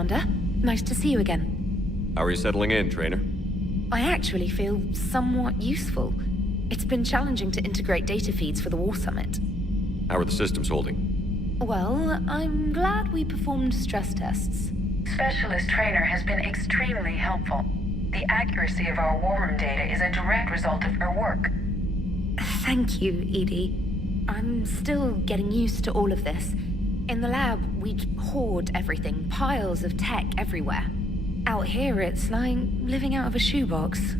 Commander. Nice to see you again. How are you settling in, Trainer? I actually feel somewhat useful. It's been challenging to integrate data feeds for the War Summit. How are the systems holding? Well, I'm glad we performed stress tests. Specialist Trainer has been extremely helpful. The accuracy of our war room data is a direct result of her work. Thank you, Edie. I'm still getting used to all of this. In the lab, we'd hoard everything, piles of tech everywhere. Out here, it's like living out of a shoebox.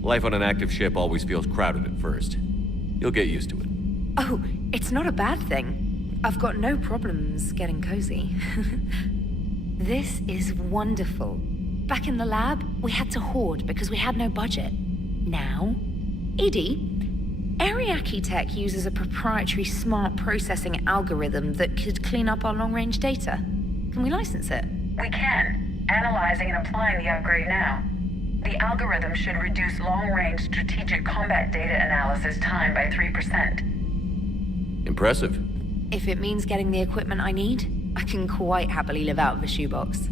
Life on an active ship always feels crowded at first. You'll get used to it. Oh, it's not a bad thing. I've got no problems getting cozy. This is wonderful. Back in the lab, we had to hoard because we had no budget. Now, Edie, Ariake Tech uses a proprietary smart processing algorithm that could clean up our long-range data. Can we license it? We can. Analyzing and applying the upgrade now. The algorithm should reduce long-range strategic combat data analysis time by 3%. Impressive. If it means getting the equipment I need, I can quite happily live out of a shoebox.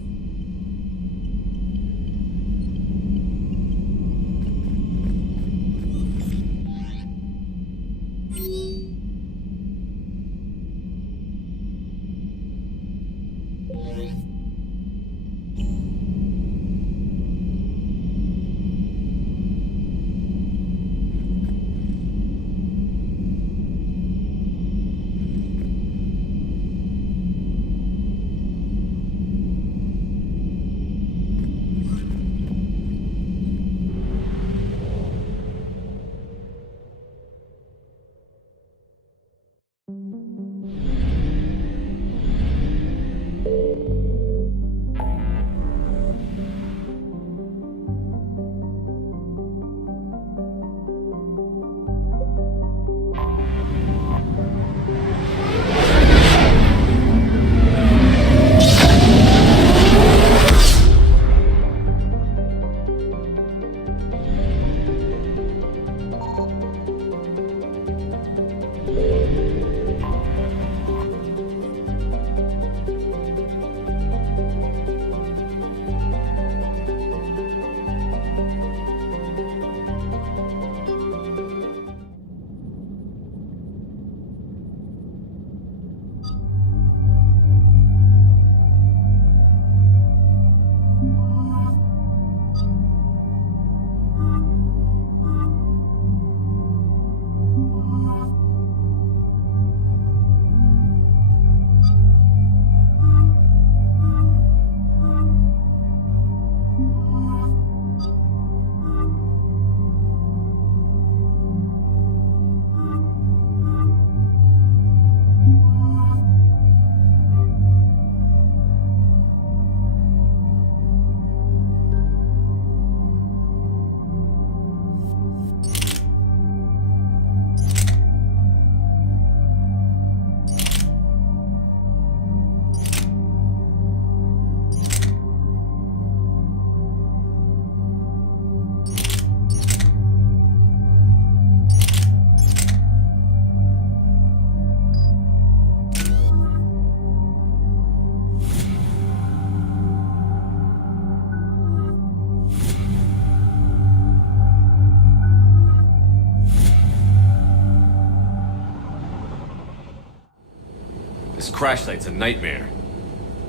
This crash site's a nightmare.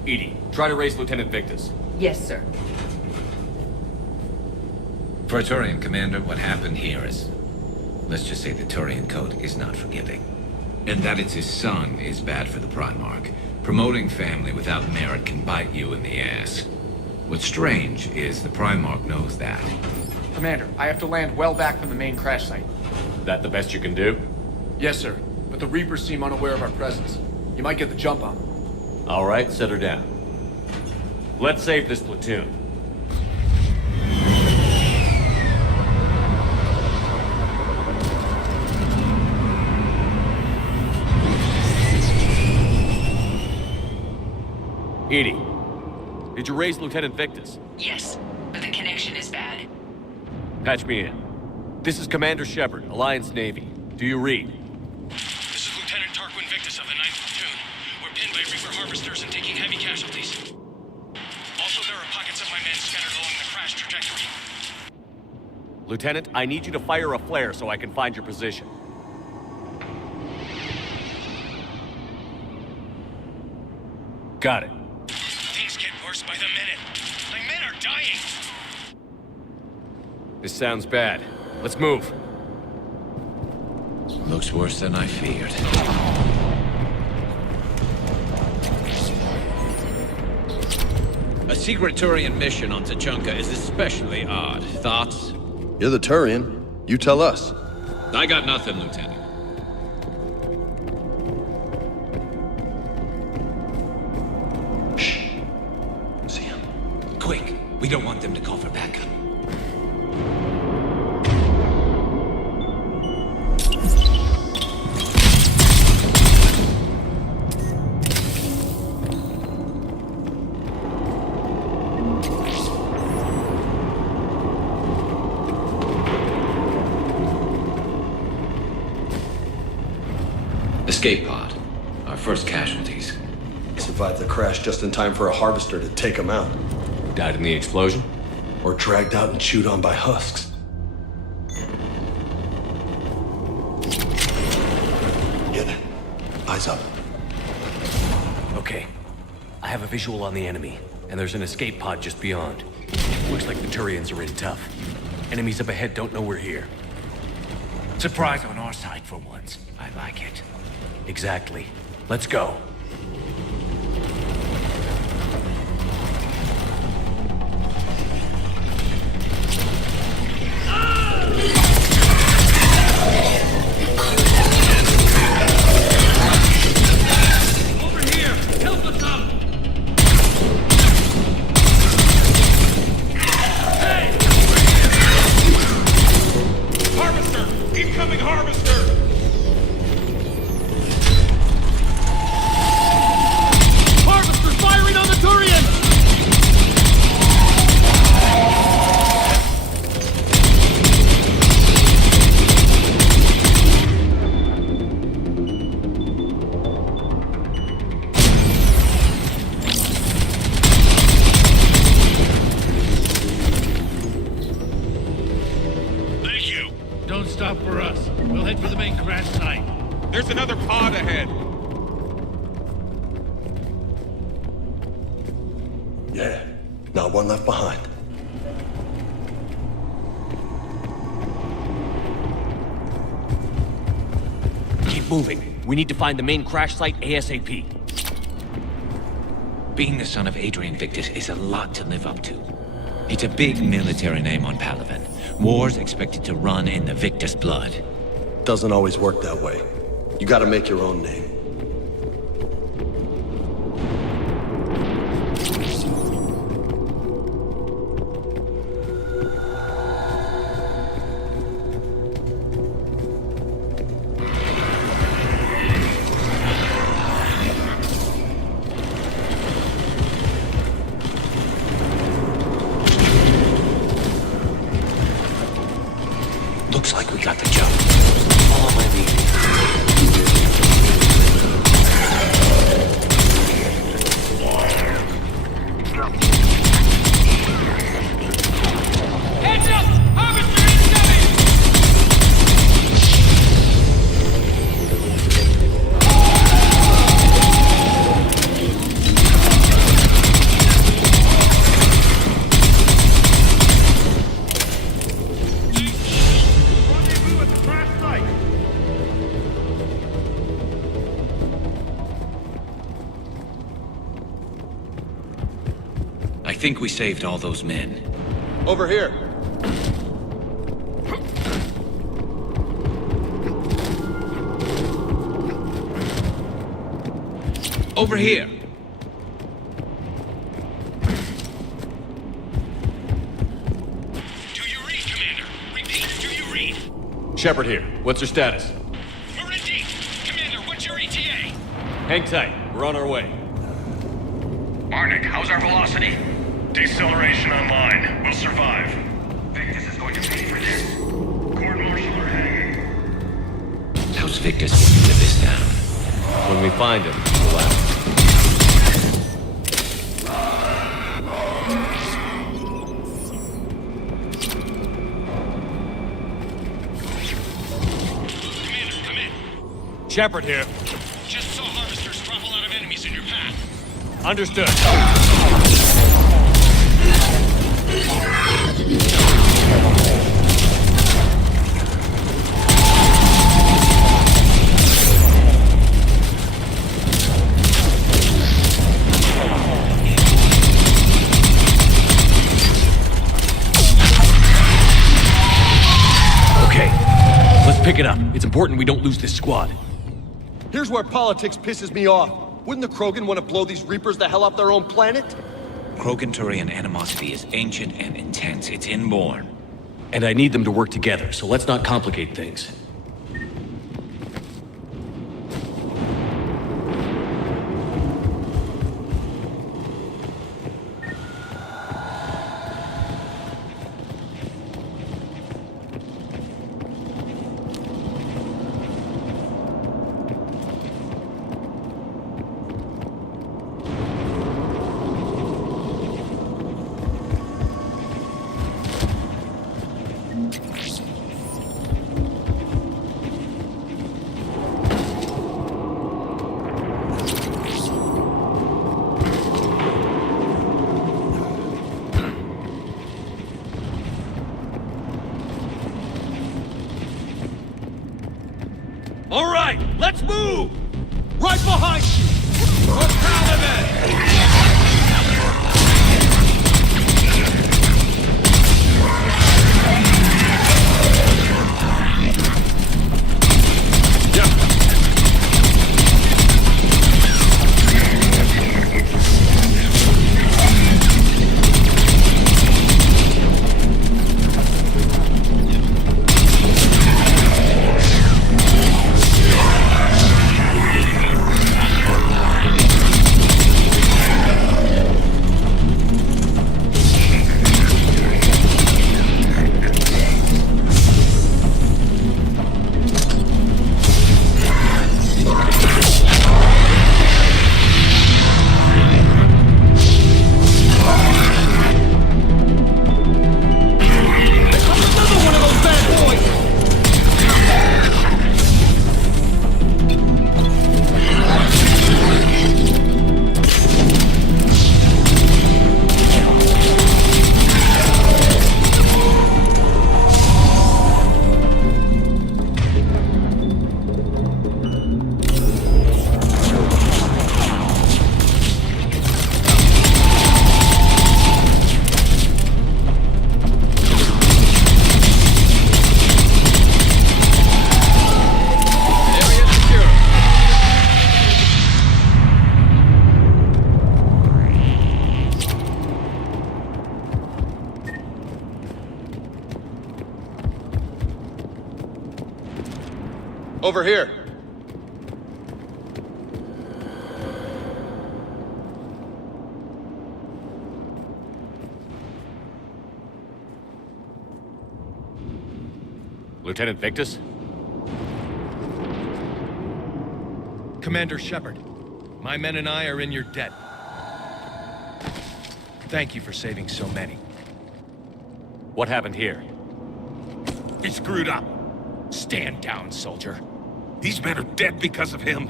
Edie, try to raise Lieutenant Victus. Yes, sir. Praetorian Commander, what happened here is... Let's just say the Turian Code is not forgiving. And that it's his son is bad for the Primarch. Promoting family without merit can bite you in the ass. What's strange is the Primarch knows that. Commander, I have to land well back from the main crash site. That the best you can do? Yes, sir. But the Reapers seem unaware of our presence. You might get the jump on them. All right, set her down. Let's save this platoon. Edie, did you raise Lieutenant Victus? Yes, but the connection is bad. Patch me in. This is Commander Shepard, Alliance Navy. Do you read? This is Lieutenant Tarquin Victus of the 9th Platoon. We're pinned by Reaper harvesters and taking heavy casualties. Also, there are pockets of my men scattered along the crash trajectory. Lieutenant, I need you to fire a flare so I can find your position. Got it. Things get worse by the minute. My men are dying! This sounds bad. Let's move. Looks worse than I feared. A secret Turian mission on Tachanka is especially odd. Thoughts? You're the Turian. You tell us. I got nothing, Lieutenant. Shh. See him. Quick. We don't want them to call for backup. Escape pod. Our first casualties. Survived the crash just in time for a harvester to take him out. Died in the explosion? Or dragged out and chewed on by husks. Get it. Eyes up. Okay. I have a visual on the enemy, and there's an escape pod just beyond. Looks like the Turians are in tough. Enemies up ahead don't know we're here. Surprise on our side for once. I like it. Exactly. Let's go. Over here! Help us out! Hey! Harvester! Incoming harvester! Firing on the Turian! Thank you! Don't stop for us. We'll head for the main crash site. There's another pod ahead! Yeah. Not one left behind. Keep moving. We need to find the main crash site ASAP. Being the son of Adrian Victus is a lot to live up to. It's a big military name on Palaven. War's expected to run in the Victus blood. Doesn't always work that way. You gotta make your own name. Looks like we got the jump. Follow my lead. Heads up! Harvester incoming! Rendezvous at the crash site. I think we saved all those men. Over here. Over here! Do you read, Commander? Repeat, do you read? Shepard here. What's your status? We're in deep! Commander, what's your ETA? Hang tight. We're on our way. Arnik, how's our velocity? Deceleration online. We'll survive. Victus is going to pay for this. Court-martial are hanging. How's Victus going to live this down? When we find him, we'll ask. Shepard here. Just saw harvesters drop a lot of enemies in your path. Understood. Okay, let's pick it up. It's important we don't lose this squad. Here's where politics pisses me off. Wouldn't the Krogan want to blow these Reapers the hell off their own planet? Krogan-Turian animosity is ancient and intense. It's inborn. And I need them to work together, so let's not complicate things. All right, let's move! Right behind you! Over here. Lieutenant Victus? Commander Shepard, my men and I are in your debt. Thank you for saving so many. What happened here? He screwed up. Stand down, soldier. These men are dead because of him.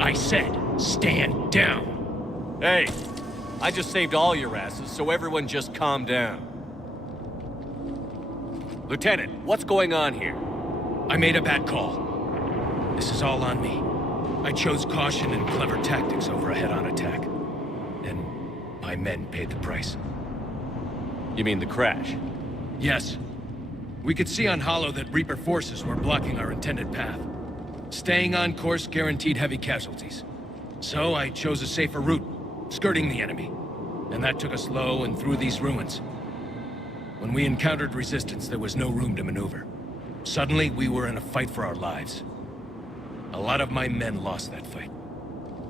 I said, stand down. Hey, I just saved all your asses, so everyone just calm down. Lieutenant, what's going on here? I made a bad call. This is all on me. I chose caution and clever tactics over a head-on attack. And my men paid the price. You mean the crash? Yes. We could see on Hollow that Reaper forces were blocking our intended path. Staying on course guaranteed heavy casualties. So I chose a safer route, skirting the enemy. And that took us low and through these ruins. When we encountered resistance, there was no room to maneuver. Suddenly, we were in a fight for our lives. A lot of my men lost that fight.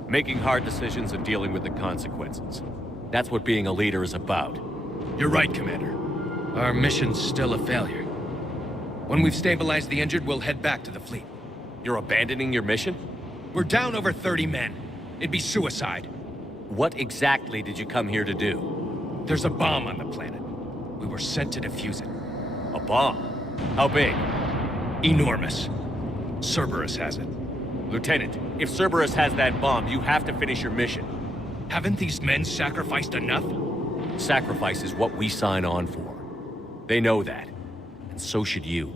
Making hard decisions and dealing with the consequences. That's what being a leader is about. You're right, Commander. Our mission's still a failure. When we've stabilized the injured, we'll head back to the fleet. You're abandoning your mission? We're down over 30 men. It'd be suicide. What exactly did you come here to do? There's a bomb on the planet. We were sent to defuse it. A bomb? How big? Enormous. Cerberus has it. Lieutenant, if Cerberus has that bomb, you have to finish your mission. Haven't these men sacrificed enough? Sacrifice is what we sign on for. They know that. And so should you.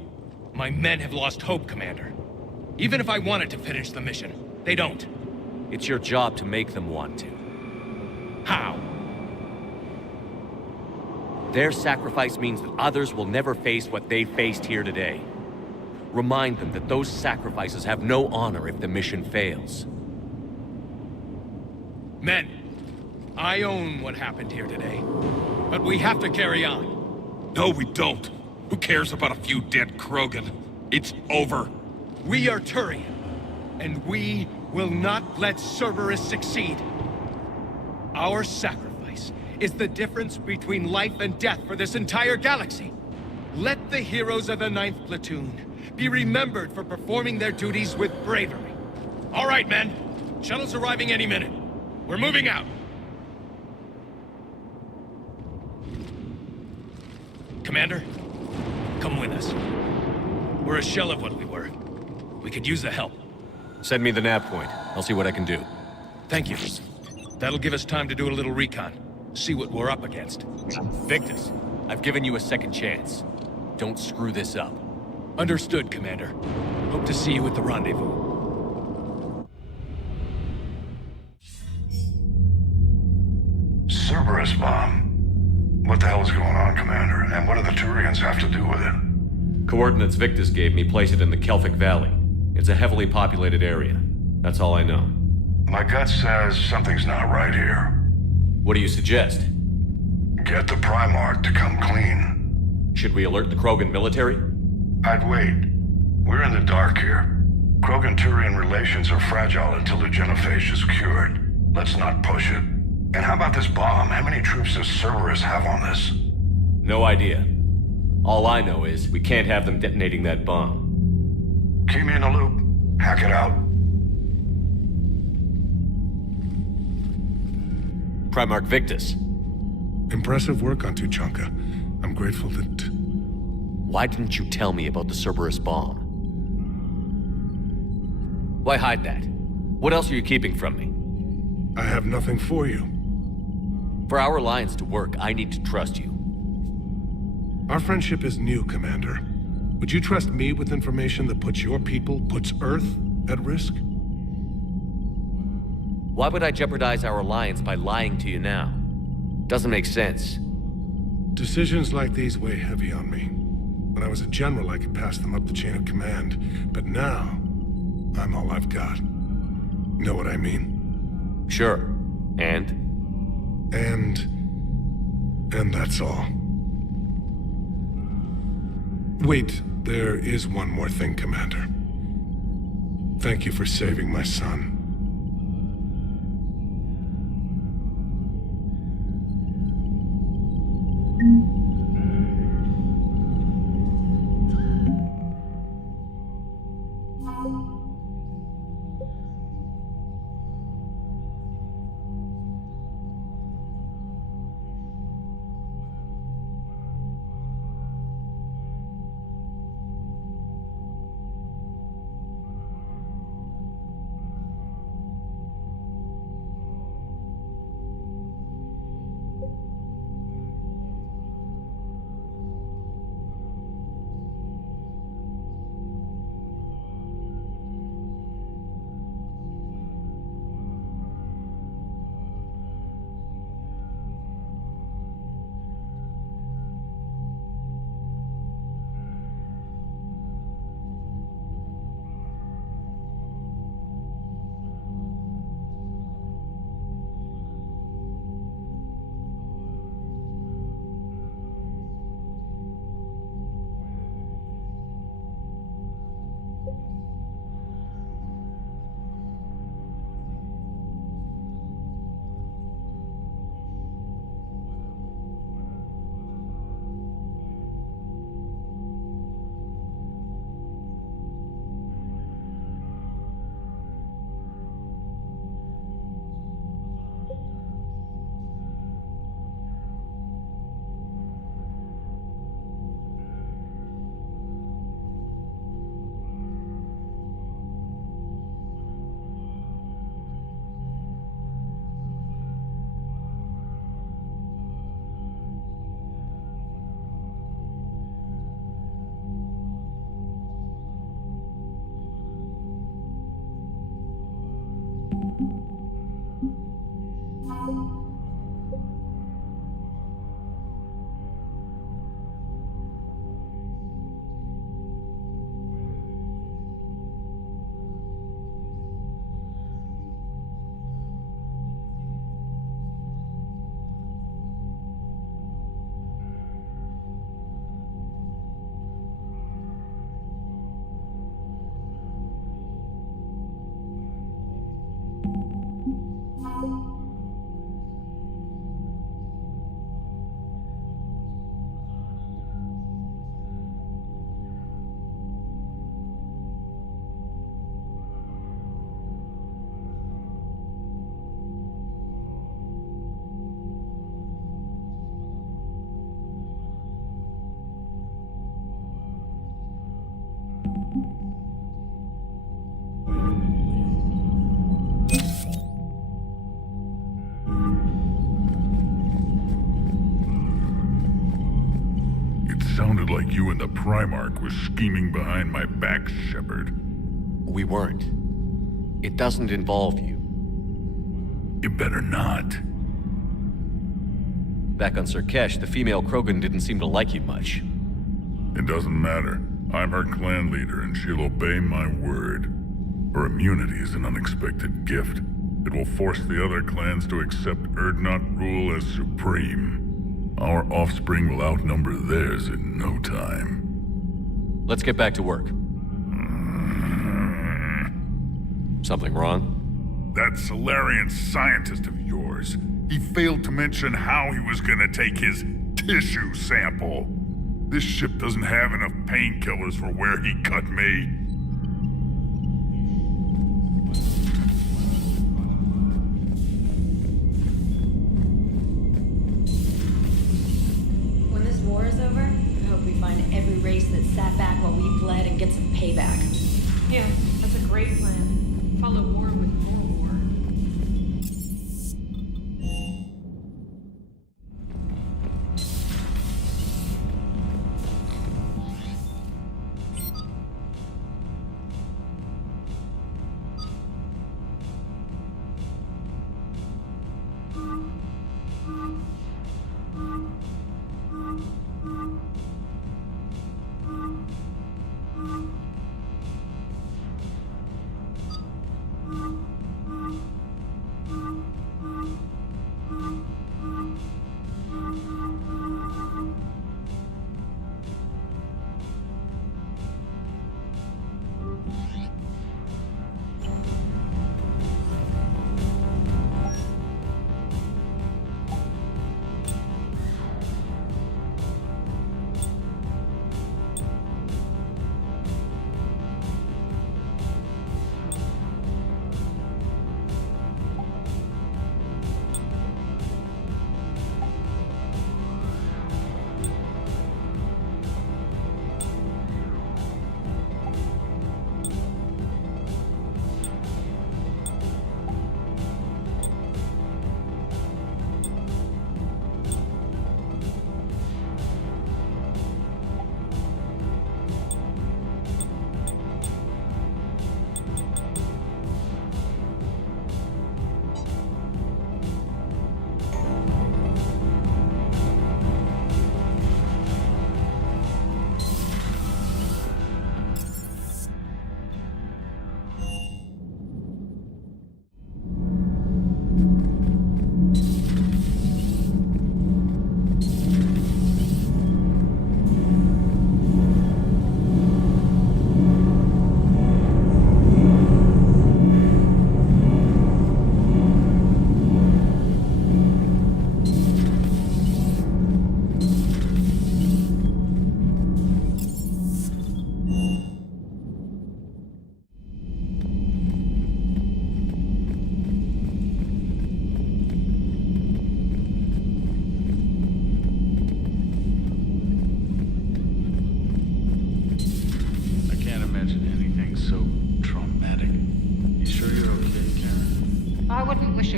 My men have lost hope, Commander. Even if I wanted to finish the mission, they don't. It's your job to make them want to. How? Their sacrifice means that others will never face what they faced here today. Remind them that those sacrifices have no honor if the mission fails. Men, I own what happened here today. But we have to carry on. No, we don't. Who cares about a few dead Krogan? It's over. We are Turian, and we will not let Cerberus succeed. Our sacrifice is the difference between life and death for this entire galaxy. Let the heroes of the 9th Platoon be remembered for performing their duties with bravery. All right, men. Shuttle's arriving any minute. We're moving out. Commander, come with us. We're a shell of what we were. We could use the help. Send me the nav point. I'll see what I can do. Thank you. That'll give us time to do a little recon. See what we're up against. Victus, I've given you a second chance. Don't screw this up. Understood, Commander. Hope to see you at the rendezvous. Cerberus bomb. What the hell is going on, Commander? And what do the Turians have to do with it? Coordinates Victus gave me place it in the Kelphic Valley. It's a heavily populated area. That's all I know. My gut says something's not right here. What do you suggest? Get the Primarch to come clean. Should we alert the Krogan military? I'd wait. We're in the dark here. Krogan-Turian relations are fragile until the genophage is cured. Let's not push it. And how about this bomb? How many troops does Cerberus have on this? No idea. All I know is we can't have them detonating that bomb. Keep me in the loop. Hack it out. Primarch Victus. Impressive work on Tuchanka. I'm grateful that... Why didn't you tell me about the Cerberus bomb? Why hide that? What else are you keeping from me? I have nothing for you. For our alliance to work, I need to trust you. Our friendship is new, Commander. Would you trust me with information that puts your people, puts Earth, at risk? Why would I jeopardize our alliance by lying to you now? Doesn't make sense. Decisions like these weigh heavy on me. When I was a general, I could pass them up the chain of command. But now, I'm all I've got. Know what I mean? Sure. And that's all. Wait, there is one more thing, Commander. Thank you for saving my son. you and the Primarch were scheming behind my back, Shepard. We weren't. It doesn't involve you. You better not. Back on Surkesh, the female Krogan didn't seem to like you much. It doesn't matter. I'm her clan leader, and she'll obey my word. Her immunity is an unexpected gift. It will force the other clans to accept Urdnot rule as supreme. Our offspring will outnumber theirs in no time. Let's get back to work. Something wrong? That Solarian scientist of yours. He failed to mention how he was gonna take his tissue sample. This ship doesn't have enough painkillers for where he cut me. When this war is over, I hope we find every race that sat back while we bled and get some payback. Yeah, that's a great plan. Follow war with more war.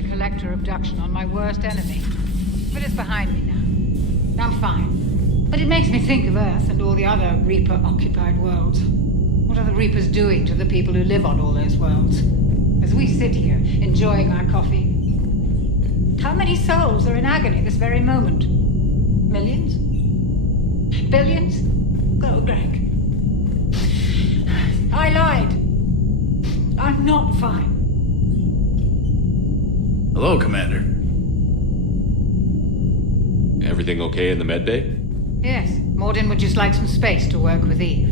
Collector abduction on my worst enemy. But it's behind me now. I'm fine. But it makes me think of Earth and all the other Reaper-occupied worlds. What are the Reapers doing to the people who live on all those worlds? As we sit here, enjoying our coffee. How many souls are in agony this very moment? Millions? Billions? Oh, Greg. I lied. I'm not fine. Hello, Commander. Everything okay in the medbay? Yes. Mordin would just like some space to work with Eve.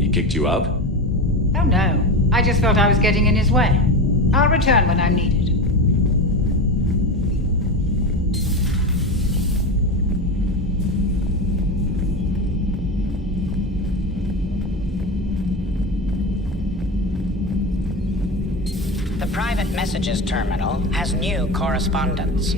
He kicked you out? Oh, no. I just felt I was getting in his way. I'll return when I'm needed. The private messages terminal has new correspondence.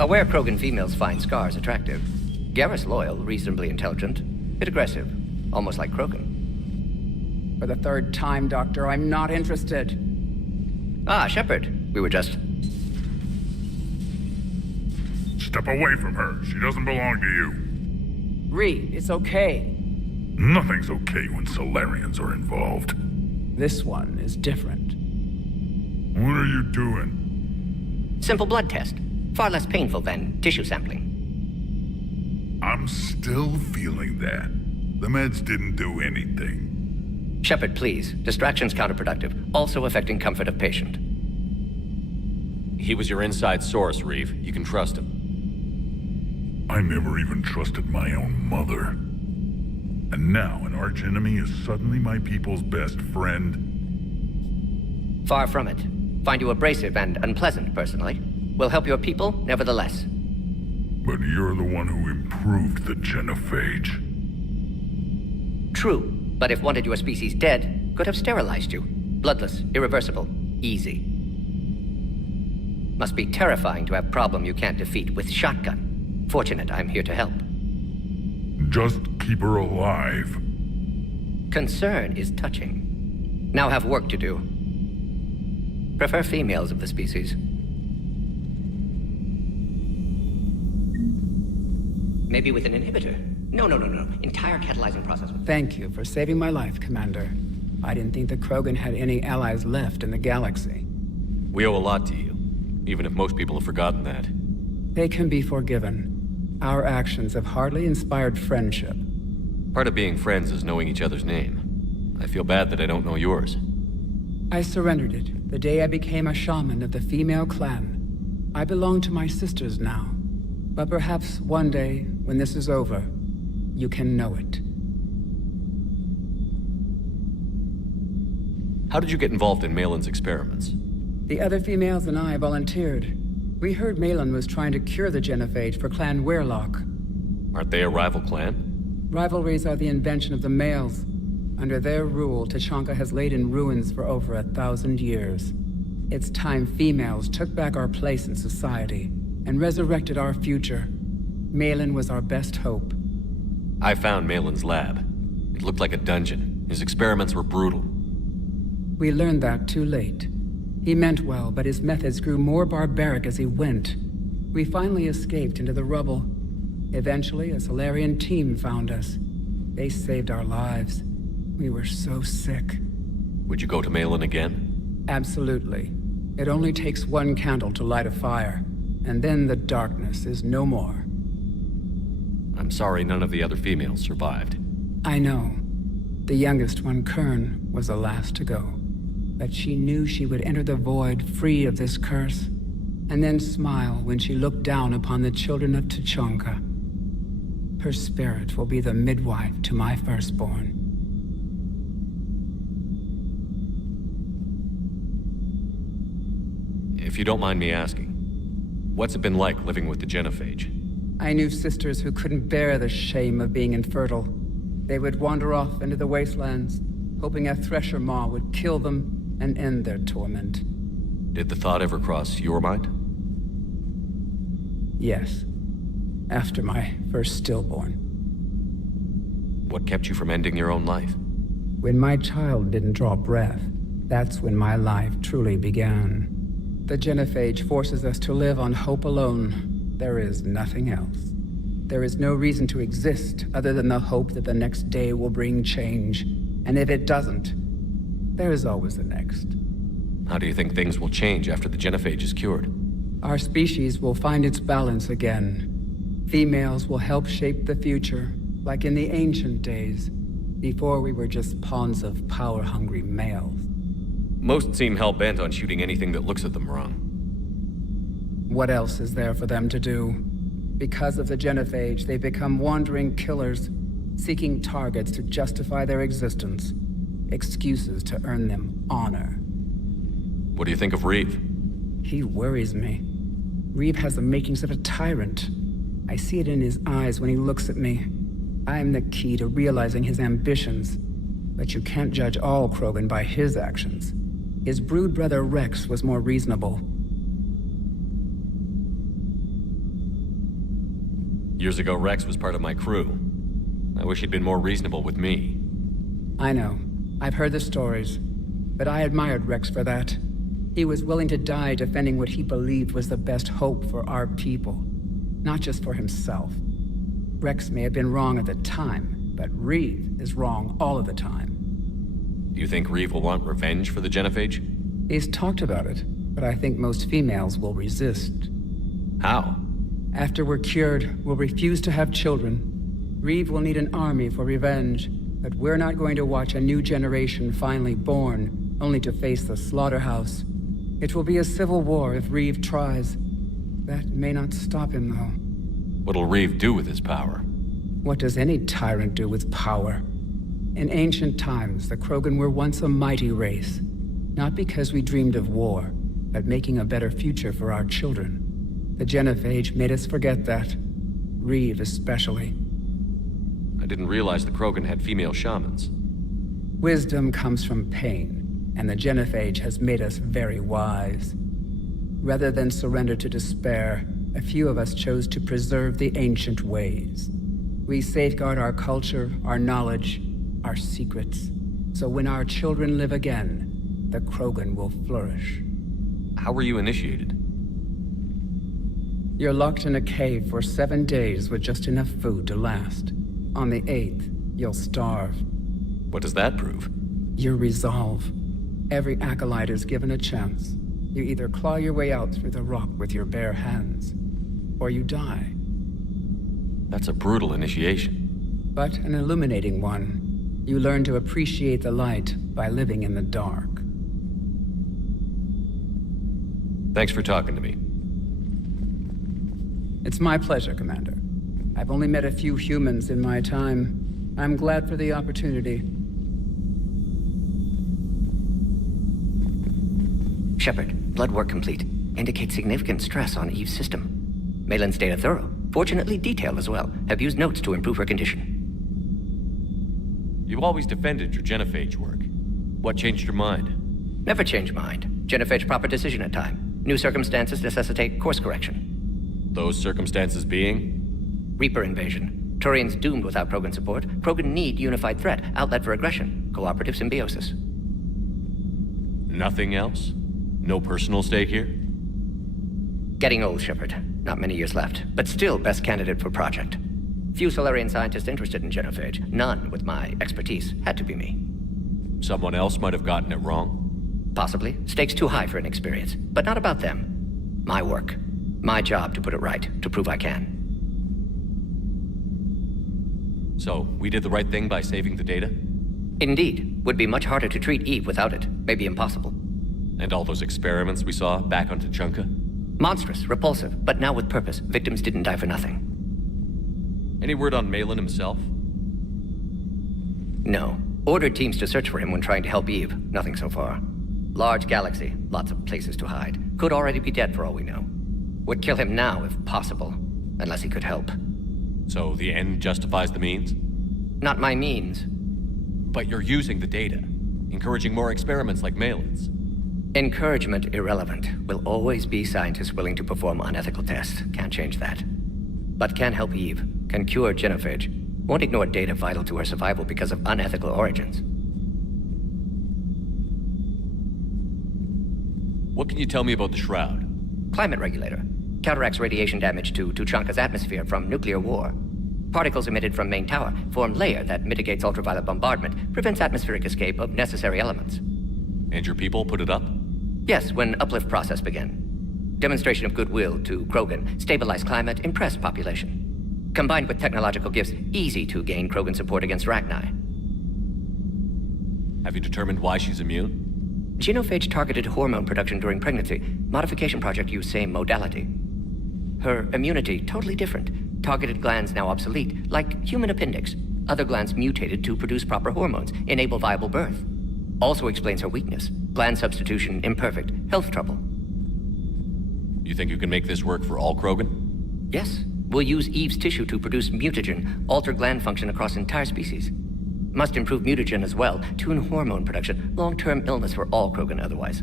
Aware Krogan females find scars attractive. Garrus loyal, reasonably intelligent, bit aggressive, almost like Krogan. For the third time, Doctor, I'm not interested. Ah, Shepard. We were just... Step away from her. She doesn't belong to you. Reed, it's okay. Nothing's okay when Solarians are involved. This one is different. What are you doing? Simple blood test. Far less painful than tissue sampling. I'm still feeling that. The meds didn't do anything. Shepard, please. Distraction's counterproductive. Also affecting comfort of patient. He was your inside source, Reeve. You can trust him. I never even trusted my own mother. And now an archenemy is suddenly my people's best friend? Far from it. Find you abrasive and unpleasant, personally. Will help your people, nevertheless. But you're the one who improved the genophage. True, but if wanted your species dead, could have sterilized you. Bloodless, irreversible, easy. Must be terrifying to have problem you can't defeat with shotgun. Fortunate I'm here to help. Just keep her alive. Concern is touching. Now have work to do. Prefer females of the species. Maybe with an inhibitor. No. Entire catalyzing process. Thank you for saving my life, Commander. I didn't think the Krogan had any allies left in the galaxy. We owe a lot to you, even if most people have forgotten that. They can be forgiven. Our actions have hardly inspired friendship. Part of being friends is knowing each other's name. I feel bad that I don't know yours. I surrendered it the day I became a shaman of the female clan. I belong to my sisters now. But perhaps one day, when this is over, you can know it. How did you get involved in Malin's experiments? The other females and I volunteered. We heard Malin was trying to cure the genophage for Clan Weirlock. Aren't they a rival clan? Rivalries are the invention of the males. Under their rule, Tuchanka has laid in ruins for over 1,000 years. It's time females took back our place in society and resurrected our future. Malin was our best hope. I found Malin's lab. It looked like a dungeon. His experiments were brutal. We learned that too late. He meant well, but his methods grew more barbaric as he went. We finally escaped into the rubble. Eventually, a Solarian team found us. They saved our lives. We were so sick. Would you go to Malin again? Absolutely. It only takes one candle to light a fire, and then the darkness is no more. I'm sorry none of the other females survived. I know. The youngest one, Kern, was the last to go. But she knew she would enter the void free of this curse, and then smile when she looked down upon the children of Tuchanka. Her spirit will be the midwife to my firstborn. If you don't mind me asking, what's it been like living with the genophage? I knew sisters who couldn't bear the shame of being infertile. They would wander off into the wastelands, hoping a thresher maw would kill them and end their torment. Did the thought ever cross your mind? Yes. After my first stillborn. What kept you from ending your own life? When my child didn't draw breath, that's when my life truly began. The genophage forces us to live on hope alone. There is nothing else. There is no reason to exist other than the hope that the next day will bring change. And if it doesn't, there is always the next. How do you think things will change after the genophage is cured? Our species will find its balance again. Females will help shape the future, like in the ancient days, before we were just pawns of power-hungry males. Most seem hell-bent on shooting anything that looks at them wrong. What else is there for them to do? Because of the genophage, they become wandering killers, seeking targets to justify their existence. Excuses to earn them honor. What do you think of Reeve? He worries me. Reeve has the makings of a tyrant. I see it in his eyes when he looks at me. I'm the key to realizing his ambitions. But you can't judge all Krogan by his actions. His brood brother Rex was more reasonable. Years ago, Rex was part of my crew. I wish he'd been more reasonable with me. I know. I've heard the stories. But I admired Rex for that. He was willing to die defending what he believed was the best hope for our people. Not just for himself. Rex may have been wrong at the time, but Reeve is wrong all of the time. Do you think Reeve will want revenge for the Genophage? He's talked about it, but I think most females will resist. How? After we're cured, we'll refuse to have children. Reeve will need an army for revenge, but we're not going to watch a new generation finally born, only to face the slaughterhouse. It will be a civil war if Reeve tries. That may not stop him, though. What'll Reeve do with his power? What does any tyrant do with power? In ancient times, the Krogan were once a mighty race. Not because we dreamed of war, but making a better future for our children. The Genophage made us forget that. Reeve especially. I didn't realize the Krogan had female shamans. Wisdom comes from pain, and the Genophage has made us very wise. Rather than surrender to despair, a few of us chose to preserve the ancient ways. We safeguard our culture, our knowledge, our secrets. So when our children live again, the Krogan will flourish. How were you initiated? You're locked in a cave for 7 days with just enough food to last. On the 8th, you'll starve. What does that prove? Your resolve. Every acolyte is given a chance. You either claw your way out through the rock with your bare hands, or you die. That's a brutal initiation. But an illuminating one. You learn to appreciate the light by living in the dark. Thanks for talking to me. It's my pleasure, Commander. I've only met a few humans in my time. I'm glad for the opportunity. Shepard, blood work complete. Indicates significant stress on Eve's system. Malin's data thorough. Fortunately detailed as well. Have used notes to improve her condition. You always defended your Genophage work. What changed your mind? Never change mind. Genophage proper decision at time. New circumstances necessitate course correction. Those circumstances being? Reaper invasion. Turians doomed without Krogan support. Krogan need unified threat, outlet for aggression, cooperative symbiosis. Nothing else? No personal stake here? Getting old, Shepard. Not many years left, but still best candidate for project. Few Solarian scientists interested in Genophage. None with my expertise. Had to be me. Someone else might have gotten it wrong? Possibly. Stakes too high for inexperience. But not about them. My work. My job to put it right, to prove I can. So, we did the right thing by saving the data? Indeed. Would be much harder to treat Eve without it. Maybe impossible. And all those experiments we saw back on Tuchanka? Monstrous, repulsive, but now with purpose. Victims didn't die for nothing. Any word on Malin himself? No. Ordered teams to search for him when trying to help Eve. Nothing so far. Large galaxy, lots of places to hide. Could already be dead for all we know. Would kill him now if possible, unless he could help. So the end justifies the means? Not my means. But you're using the data, encouraging more experiments like Malin's. Encouragement irrelevant. Will always be scientists willing to perform unethical tests. Can't change that. But can help Eve. Can cure Genophage. Won't ignore data vital to her survival because of unethical origins. What can you tell me about the Shroud? Climate regulator. Counteracts radiation damage to Tuchanka's atmosphere from nuclear war. Particles emitted from main tower form layer that mitigates ultraviolet bombardment, prevents atmospheric escape of necessary elements. And your people put it up? Yes, when uplift process began. Demonstration of goodwill to Krogan, stabilize climate, impress population. Combined with technological gifts, easy to gain Krogan support against Rachni. Have you determined why she's immune? Genophage targeted hormone production during pregnancy. Modification project used same modality. Her immunity, totally different. Targeted glands now obsolete, like human appendix. Other glands mutated to produce proper hormones, enable viable birth. Also explains her weakness. Gland substitution imperfect, health trouble. You think you can make this work for all Krogan? Yes. We'll use Eve's tissue to produce mutagen, alter gland function across entire species. Must improve mutagen as well, tune hormone production, long-term illness for all Krogan otherwise.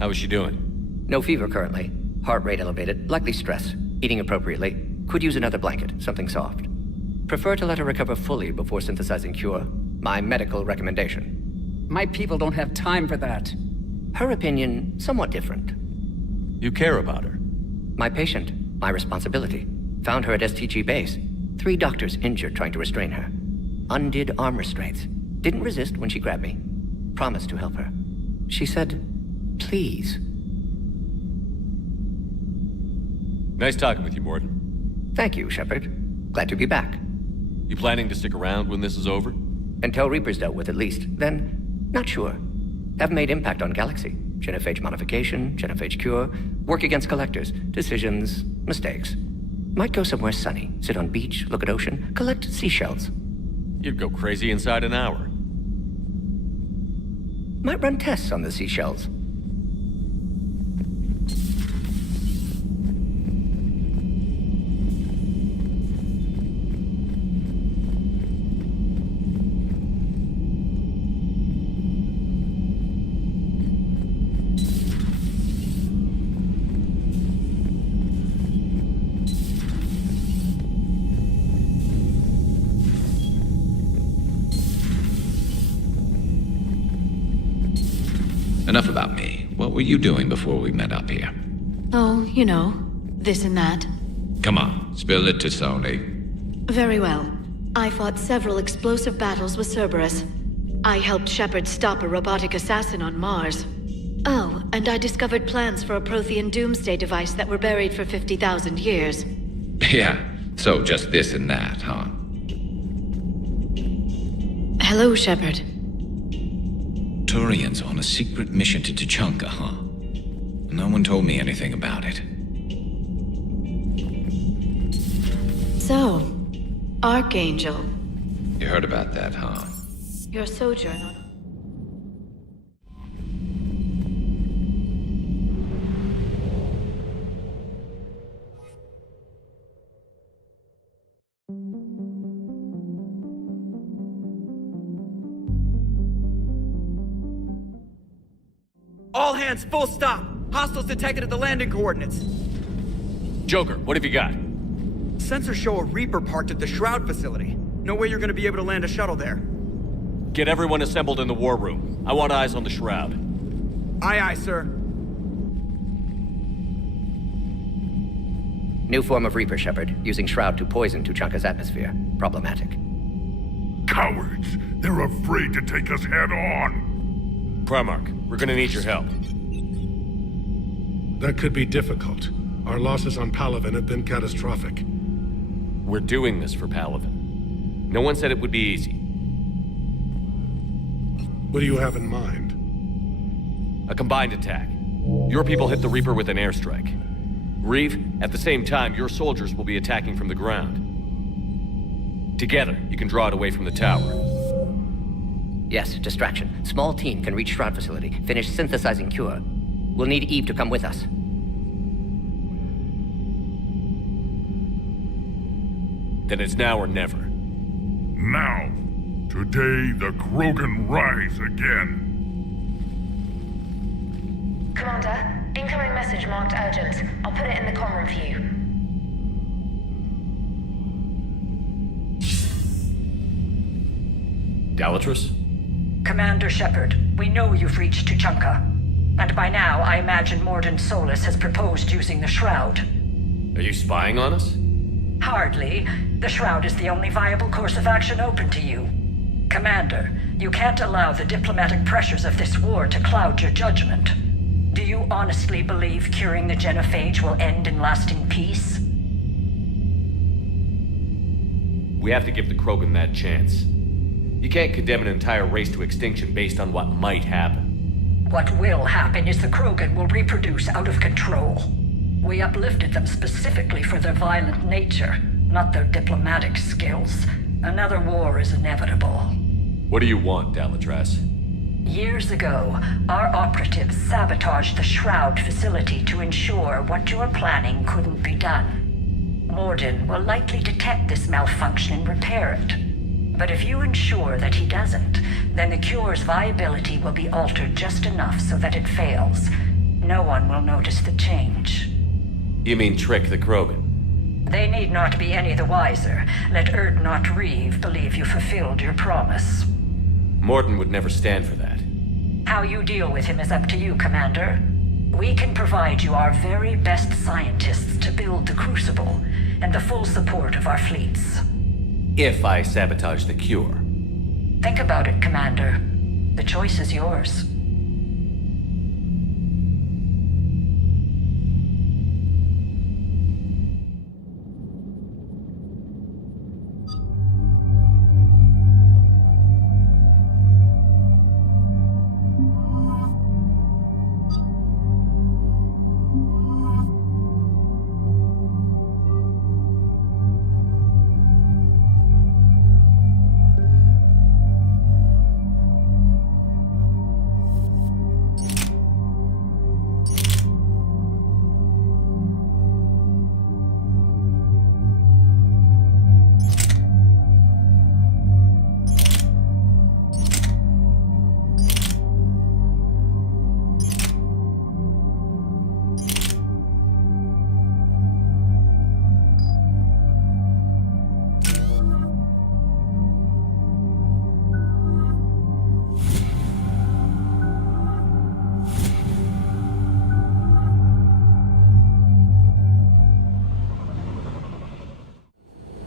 How is she doing? No fever currently. Heart rate elevated, likely stress. Eating appropriately. Could use another blanket, something soft. Prefer to let her recover fully before synthesizing cure. My medical recommendation. My people don't have time for that. Her opinion, somewhat different. You care about her. My patient, my responsibility. Found her at STG base. 3 doctors injured trying to restrain her. Undid arm restraints. Didn't resist when she grabbed me. Promised to help her. She said, please. Nice talking with you, Morton. Thank you, Shepard. Glad to be back. You planning to stick around when this is over? Until Reaper's dealt with, at least. Then, not sure. Have made impact on Galaxy. Genophage modification, genophage cure, work against collectors, decisions, mistakes. Might go somewhere sunny, sit on beach, look at ocean, collect seashells. You'd go crazy inside an hour. Might run tests on the seashells. Enough about me. What were you doing before we met up here? Oh, you know, this and that. Come on, spill it to Sony. Very well. I fought several explosive battles with Cerberus. I helped Shepard stop a robotic assassin on Mars. Oh, and I discovered plans for a Prothean doomsday device that were buried for 50,000 years. Yeah, so just this and that, huh? Hello, Shepard. Turians on a secret mission to Tuchanka, huh? No one told me anything about it. So, Archangel. You heard about that, huh? Your sojourn on... All hands, full stop! Hostiles detected at the landing coordinates. Joker, what have you got? Sensors show a Reaper parked at the Shroud facility. No way you're gonna be able to land a shuttle there. Get everyone assembled in the war room. I want eyes on the Shroud. Aye, aye, sir. New form of Reaper, Shepard, using Shroud to poison Tuchanka's atmosphere. Problematic. Cowards! They're afraid to take us head on! Primarch, we're gonna need your help. That could be difficult. Our losses on Palaven have been catastrophic. We're doing this for Palaven. No one said it would be easy. What do you have in mind? A combined attack. Your people hit the Reaper with an airstrike. Reeve, at the same time, your soldiers will be attacking from the ground. Together, you can draw it away from the tower. Yes, distraction. Small team can reach Shroud facility, finish synthesizing cure. We'll need Eve to come with us. Then it's now or never. Now! Today, the Krogan rise again! Commander, incoming message marked urgent. I'll put it in the comm room for you. Dalatrus? Commander Shepard, we know you've reached Tuchanka. And by now, I imagine Mordin Solus has proposed using the Shroud. Are you spying on us? Hardly. The Shroud is the only viable course of action open to you. Commander, you can't allow the diplomatic pressures of this war to cloud your judgment. Do you honestly believe curing the genophage will end in lasting peace? We have to give the Krogan that chance. You can't condemn an entire race to extinction based on what might happen. What will happen is the Krogan will reproduce out of control. We uplifted them specifically for their violent nature, not their diplomatic skills. Another war is inevitable. What do you want, Dalatrus? Years ago, our operatives sabotaged the Shroud facility to ensure what you were planning couldn't be done. Mordin will likely detect this malfunction and repair it. But if you ensure that he doesn't, then the cure's viability will be altered just enough so that it fails. No one will notice the change. You mean trick the Krogan? They need not be any the wiser. Let Erdnot Reeve believe you fulfilled your promise. Morden would never stand for that. How you deal with him is up to you, Commander. We can provide you our very best scientists to build the Crucible, and the full support of our fleets. If I sabotage the cure. Think about it, Commander. The choice is yours.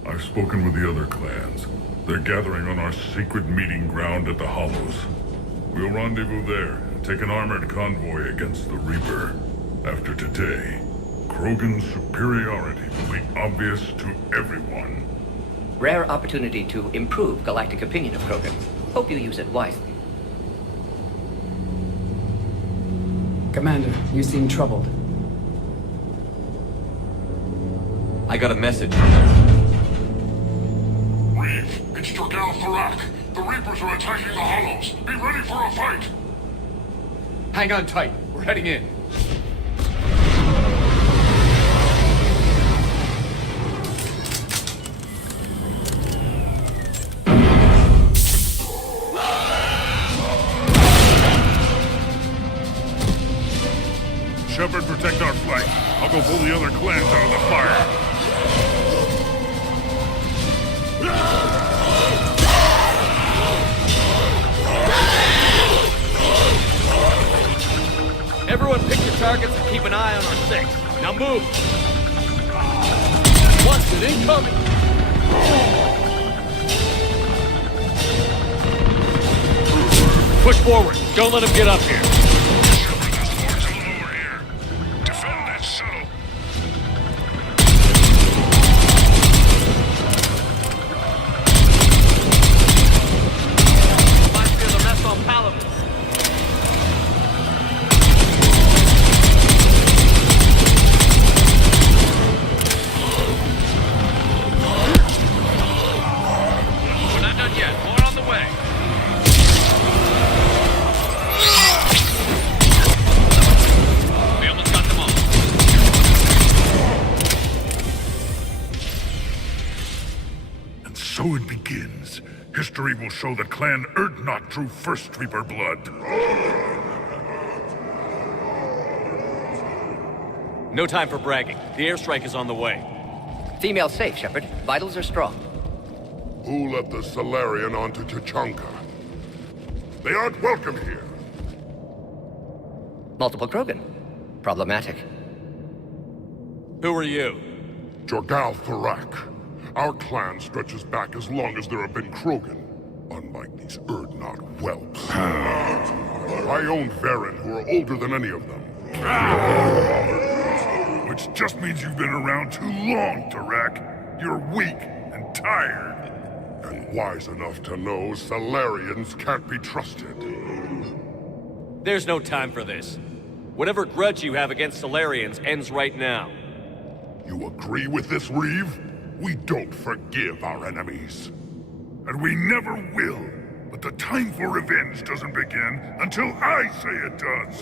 I've spoken with the other clans. They're gathering on our secret meeting ground at the Hollows. We'll rendezvous there and take an armored convoy against the Reaper. After today, Krogan's superiority will be obvious to everyone. Rare opportunity to improve galactic opinion of Krogan. Hope you use it wisely. Commander, you seem troubled. I got a message. Reeve, it's Jorgal Tharak. The Reapers are attacking the Hollows. Be ready for a fight. Hang on tight. We're heading in. Shepard, protect our flank. I'll go pull the other clans out of the fire. Everyone pick your targets and keep an eye on our 6. Now move! Wanted incoming! Push forward. Don't let him get up here. Defend that shuttle. Reminds me of the mess on Paladin. We're not done yet. More on the way. We almost got them all. And so it begins. History will show that Clan Erdnot drew first Reaper blood. No time for bragging. The airstrike is on the way. Female safe, Shepard. Vitals are strong. Who let the Solarian onto Tachanka? They aren't welcome here. Multiple Krogan. Problematic. Who are you? Jorgal Tharak. Our clan stretches back as long as there have been Krogan, unlike these Erdnot whelps. I own Varen, who are older than any of them. Which just means you've been around too long, Tharak. You're weak and tired. And wise enough to know Solarians can't be trusted. There's no time for this. Whatever grudge you have against Solarians ends right now. You agree with this, Reeve? We don't forgive our enemies. And we never will. But the time for revenge doesn't begin until I say it does.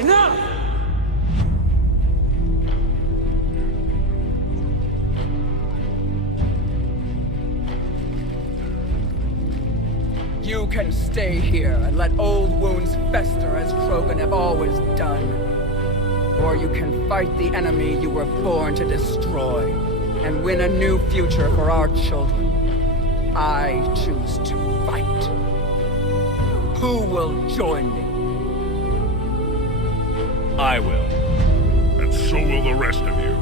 Enough! You can stay here and let old wounds fester as Krogan have always done. Or you can fight the enemy you were born to destroy and win a new future for our children. I choose to fight. Who will join me? I will. And so will the rest of you.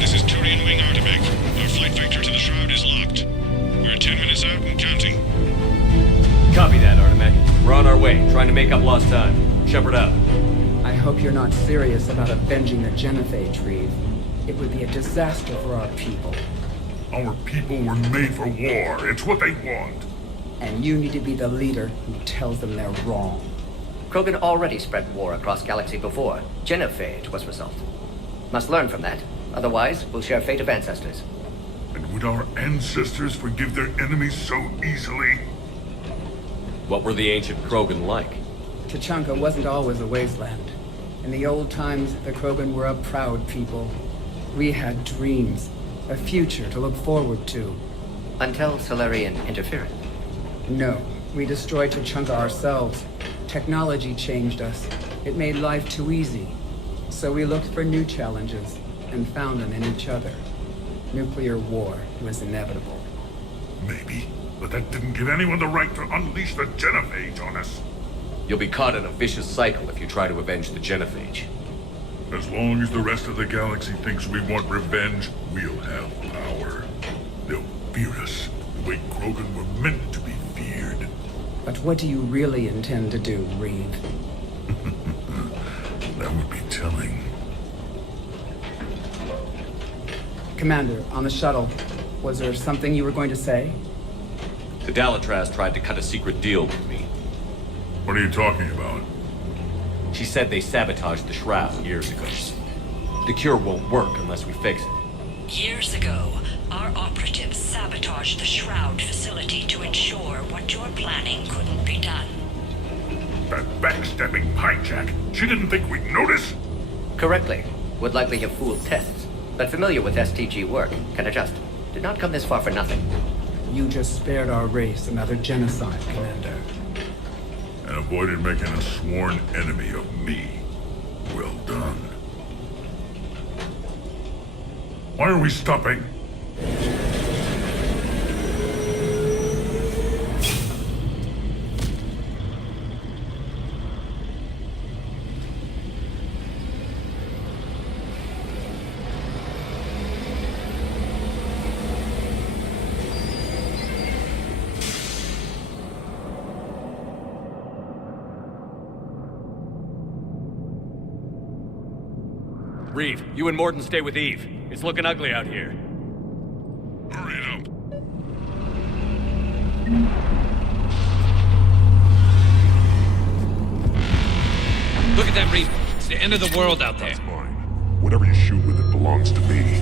This is Turian Wing Artemec. Our flight vector to the Shroud is locked. We're 10 minutes out and counting. Copy that, Artemec. We're on our way, trying to make up lost time. Shepard out. I hope you're not serious about avenging the Genophage, Reeve. It would be a disaster for our people. Our people were made for war. It's what they want. And you need to be the leader who tells them they're wrong. Krogan already spread war across galaxy before. Genophage was result. Must learn from that. Otherwise, we'll share fate of ancestors. And would our ancestors forgive their enemies so easily? What were the ancient Krogan like? Tuchanka wasn't always a wasteland. In the old times, the Krogan were a proud people. We had dreams, a future to look forward to. Until Solarian interference. No, we destroyed Tuchanka ourselves. Technology changed us. It made life too easy. So we looked for new challenges, and found them in each other. Nuclear war was inevitable. Maybe, but that didn't give anyone the right to unleash the Genophage on us. You'll be caught in a vicious cycle if you try to avenge the Genophage. As long as the rest of the galaxy thinks we want revenge, we'll have power. They'll fear us the way Krogan were meant to be feared. But what do you really intend to do, Reeve? That would be telling. Commander, on the shuttle, was there something you were going to say? The Dalatraz tried to cut a secret deal with me. What are you talking about? She said they sabotaged the Shroud years ago. The cure won't work unless we fix it. Years ago, our operatives sabotaged the Shroud facility to ensure what you're planning couldn't be done. That backstabbing hijack. She didn't think we'd notice? Correctly. Would likely have fooled tests. But familiar with STG work, can adjust. Did not come this far for nothing. You just spared our race another genocide, Commander. And avoided making a sworn enemy of me. Well done. Why are we stopping? Reeve, you and Morden stay with Eve. It's looking ugly out here. Hurry it up. Look at that Reeve. It's the end of the world out there. That's mine. Whatever you shoot with it belongs to me.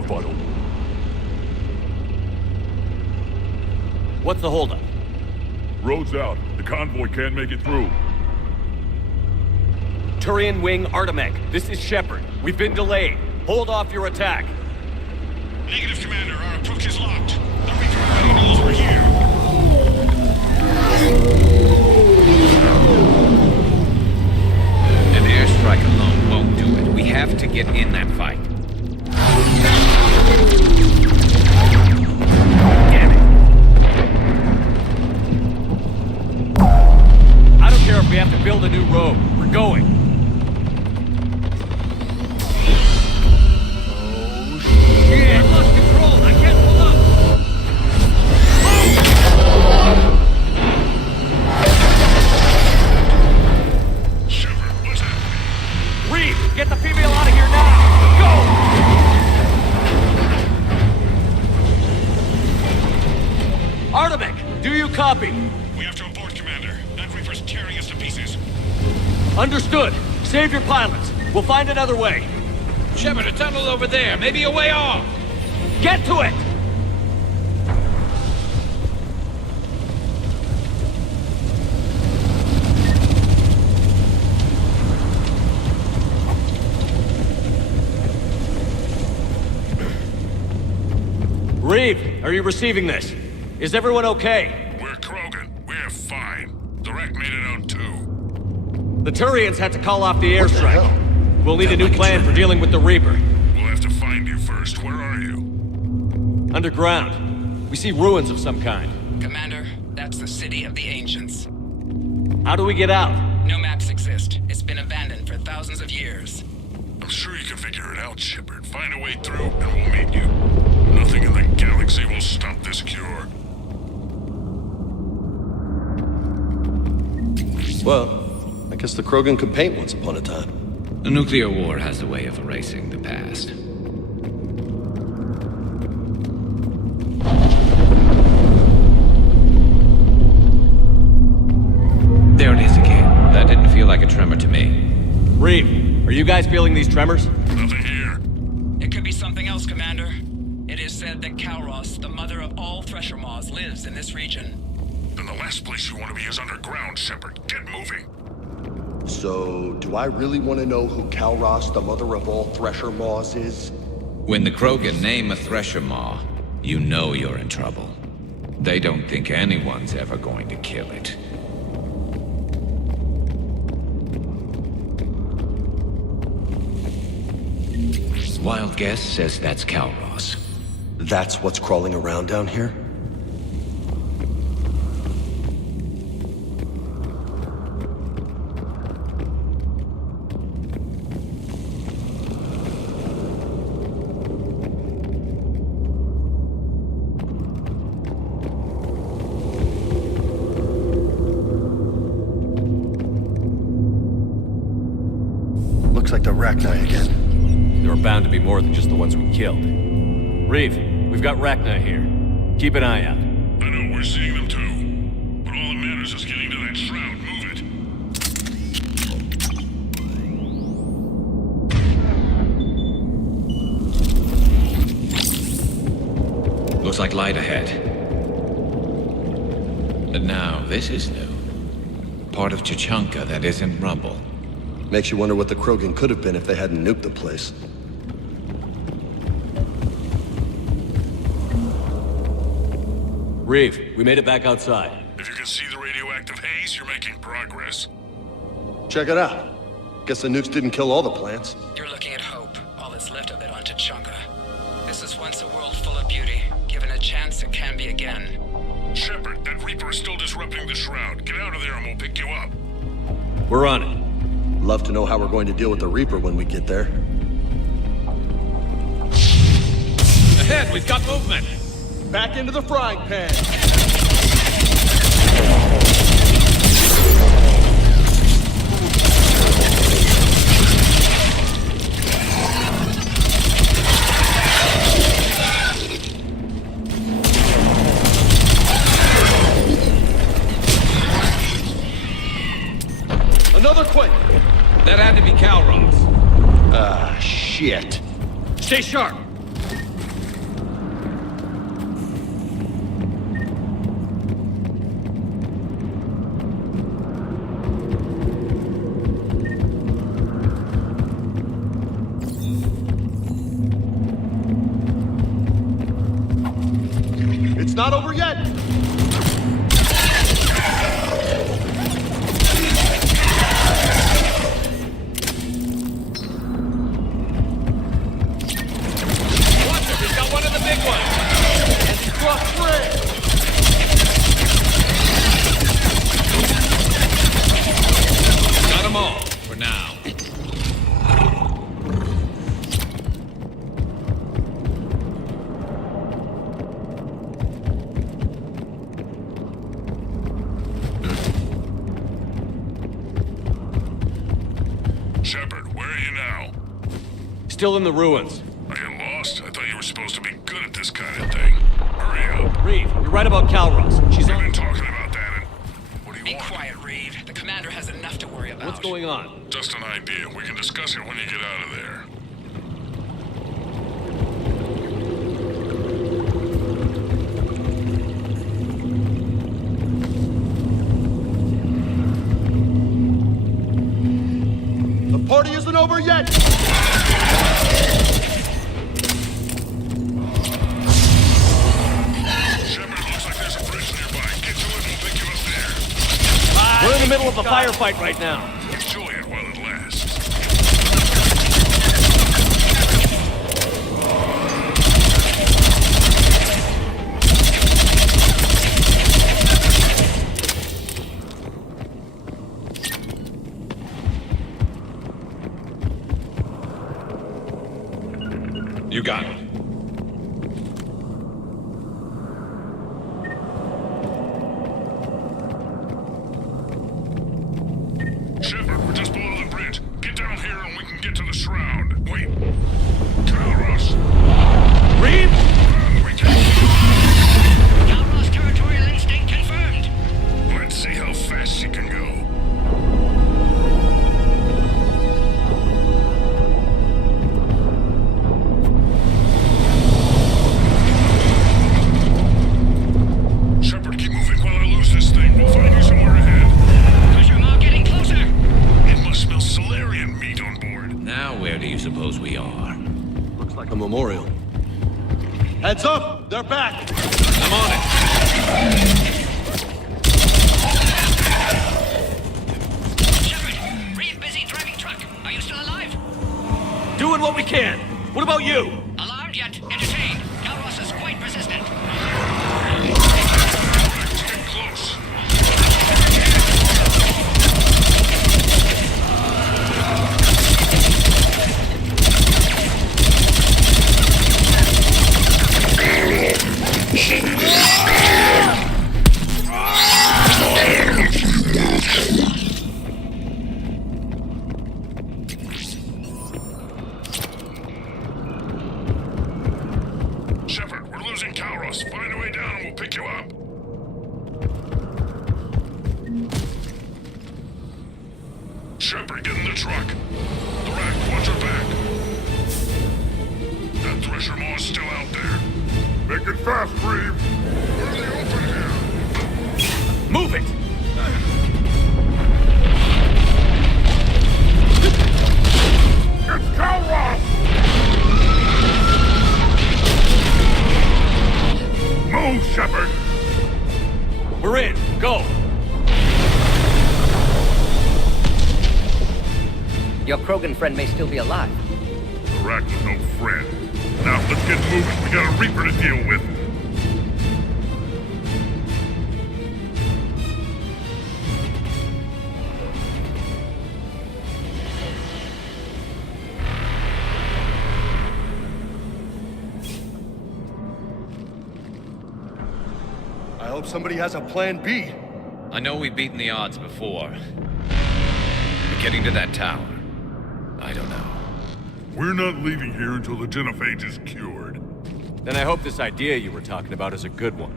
the vital. What's the holdup? Road's out. The convoy can't make it through. Turian Wing Artemech, this is Shepard. We've been delayed. Hold off your attack. Negative, Commander. Our approach is locked. The Reaper already knows we're here. An airstrike alone won't do it. We have to get in that fight. Damn it. I don't care if we have to build a new road. We're going. Yeah, I've lost control. I can't pull up. Shepard, what's happening? Reed, get the female out of here now! Go! Artemech, do you copy? We have to abort, Commander. That Reaper's tearing us to pieces. Understood. Save your pilots. We'll find another way. Shepard, a tunnel over there. Maybe a way off. Get to it! Reeve, are you receiving this? Is everyone okay? We're Krogan. We're fine. The wreck made it out too. The Turians had to call off the airstrike. We'll need a new plan for dealing with the Reaper. We'll have to find you first. Where are you? Underground. We see ruins of some kind. Commander, that's the city of the ancients. How do we get out? No maps exist. It's been abandoned for thousands of years. I'm sure you can figure it out, Shepard. Find a way through, and we'll meet you. Nothing in the galaxy will stop this cure. Well, I guess the Krogan could paint once upon a time. A nuclear war has a way of erasing the past. There it is again. That didn't feel like a tremor to me. Reeve, are you guys feeling these tremors? Nothing here. It could be something else, Commander. It is said that Kalros, the mother of all Thresher Maws, lives in this region. Then the last place you want to be is underground, Shepard. Get moving. So, do I really want to know who Kalros, the mother of all Thresher Maws, is? When the Krogan name a Thresher Maw, you know you're in trouble. They don't think anyone's ever going to kill it. Wild guess says that's Kalros. That's what's crawling around down here? Looks like the Rachni again. There are bound to be more than just the ones we killed. Reeve, we've got Rachni here. Keep an eye out. I know, we're seeing them too. But all that matters is getting to that shroud. Move it. Looks like light ahead. And now, this is new. Part of Chichanka that isn't rubble. Makes you wonder what the Krogan could have been if they hadn't nuked the place. Reeve, we made it back outside. If you can see the radioactive haze, you're making progress. Check it out. Guess the nukes didn't kill all the plants. You're looking at hope, all that's left of it on Tachanka. This is once a world full of beauty. Given a chance, it can be again. Shepard, that Reaper is still disrupting the shroud. Get out of there and we'll pick you up. We're on it. Love to know how we're going to deal with the Reaper when we get there. Ahead, we've got movement! Back into the frying pan! Another quake! That had to be Kalros. Ah, shit. Stay sharp. not over yet! Watch it, he's got one of the big ones! And he struck free! Got them all, for now. Shepard, where are you now? Still in the ruins. Are you lost? I thought you were supposed to be good at this kind of thing. Hurry up. Reeve, you're right about Calros. She's We've on. been talking about that, and what do you Be want? quiet, Reeve. The commander has enough to worry about. What's going on? Just an idea. We can discuss it when you get out of there. The party isn't over yet! Shepard, looks like there's a bridge nearby. Get to it and we'll pick you up there. We're in the middle of a firefight right now. Enjoy it while it lasts. You got it. Shepard, we're just below the bridge. Get down here and we can get to the shroud. Wait. Calros. Reeve? We can... Calros territorial instinct confirmed. Let's see how fast she can go. Shepard, keep moving while I lose this thing. We'll find you somewhere ahead. Pressure mark getting closer. It must smell Solarian meat on board. Now where do you suppose we are? Looks like a memorial. Heads up! They're back! I'm on it. Shepard, Reeve busy driving truck. Are you still alive? Doing what we can. What about you? Alarmed yet entertained. Calros is quite persistent. Get close. Shepard, we're losing Calros. Find a way down and we'll pick you up. Shepard, get in the truck. The rack, watch your back. That thresher maw's still out there. Make it fast, Reeve. We're in the open here. Move it! It's Calros! Move, Shepard! We're in. Go! Your Krogan friend may still be alive. The rack was no friend. Now, let's get moving. We got a Reaper to deal with. I hope somebody has a plan B. I know we've beaten the odds before. But getting to that tower, I don't know. We're not leaving here until the genophage is cured. Then I hope this idea you were talking about is a good one.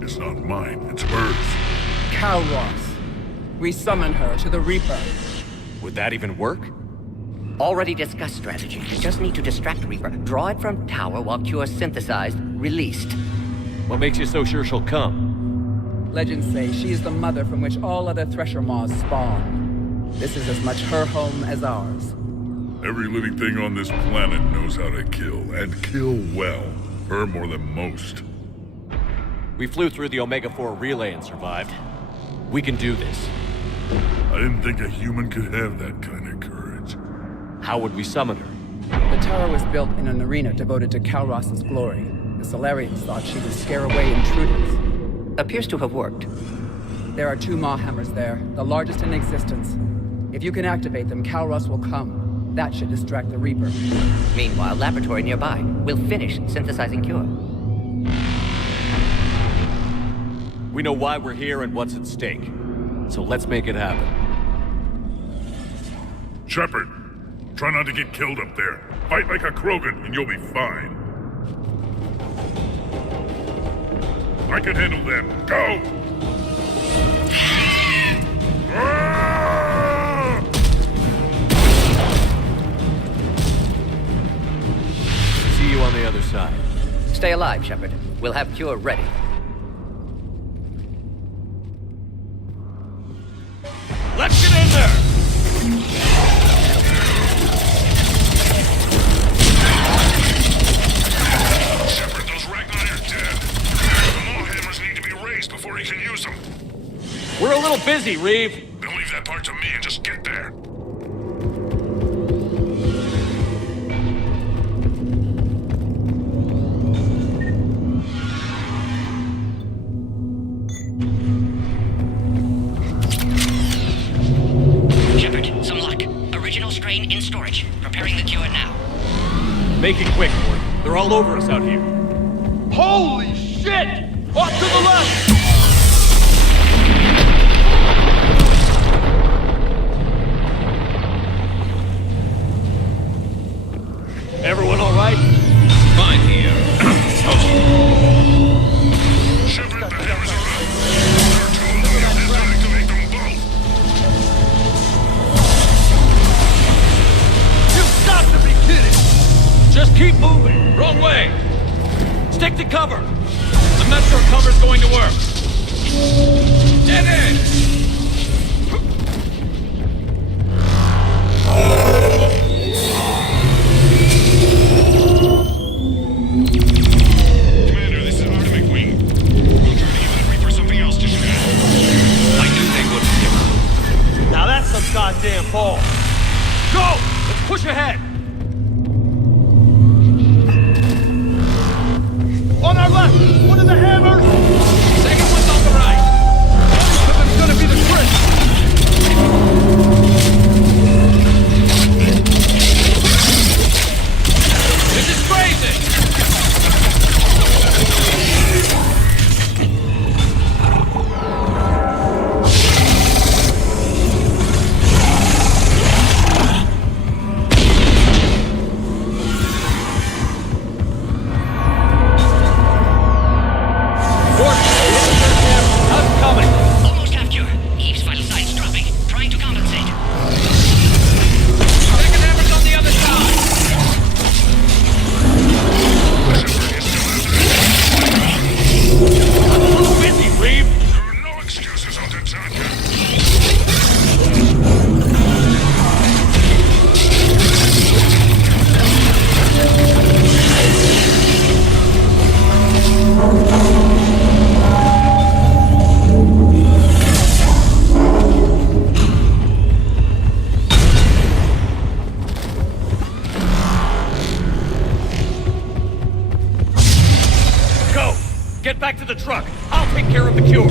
It's not mine, it's hers. Calros. We summon her to the Reaper. Would that even work? Already discussed strategy. You just need to distract Reaper. Draw it from tower while Cure synthesized, released. What makes you so sure she'll come? Legends say she is the mother from which all other Thresher Maws spawn. This is as much her home as ours. Every living thing on this planet knows how to kill, and kill well. Her more than most. We flew through the Omega-4 relay and survived. We can do this. I didn't think a human could have that kind of courage. How would we summon her? The tower was built in an arena devoted to Kalros's glory. The Solarians thought she would scare away intruders. Appears to have worked. There are 2 Maw hammers there, the largest in existence. If you can activate them, Kalros will come. That should distract the Reaper. Meanwhile, laboratory nearby. We'll finish synthesizing cure. We know why we're here and what's at stake. So let's make it happen. Shepard, try not to get killed up there. Fight like a Krogan and you'll be fine. I can handle them. Go! See you on the other side. Stay alive, Shepard. We'll have cure ready. Let's get in there! Shepard, those Ragnar are dead. The Maw hammers need to be raised before he can use them. We're a little busy, Reeve. Then leave that part to me and just get there. Shepard, some luck. Original strain in storage. Preparing the cure now. Make it quick, Mort. They're all over us out here. Holy shit! Off to the left! Everyone all right? Fine here. Shepard, the hammers are up. There are 2 of them. Let's activate them both. You've got to be kidding! Just keep moving. Wrong way. Stick to cover. I'm not sure cover's going to work. Dead end. Commander, this is Atomic Wing. We'll try to give that Reaper something else to shoot at. I knew they wouldn't give up. Now that's some goddamn ball! Go! Let's push ahead. On our left! One of the hammers! Second one's on the right. One of them's gonna be the trick! This is crazy. How's it coming? Almost have cure. Eve's vital signs dropping. Trying to compensate. Second hammer's on the other side. I'm a little busy, Reeve. There are no excuses on Tatanka. Go! Get back to the truck. I'll take care of the cure.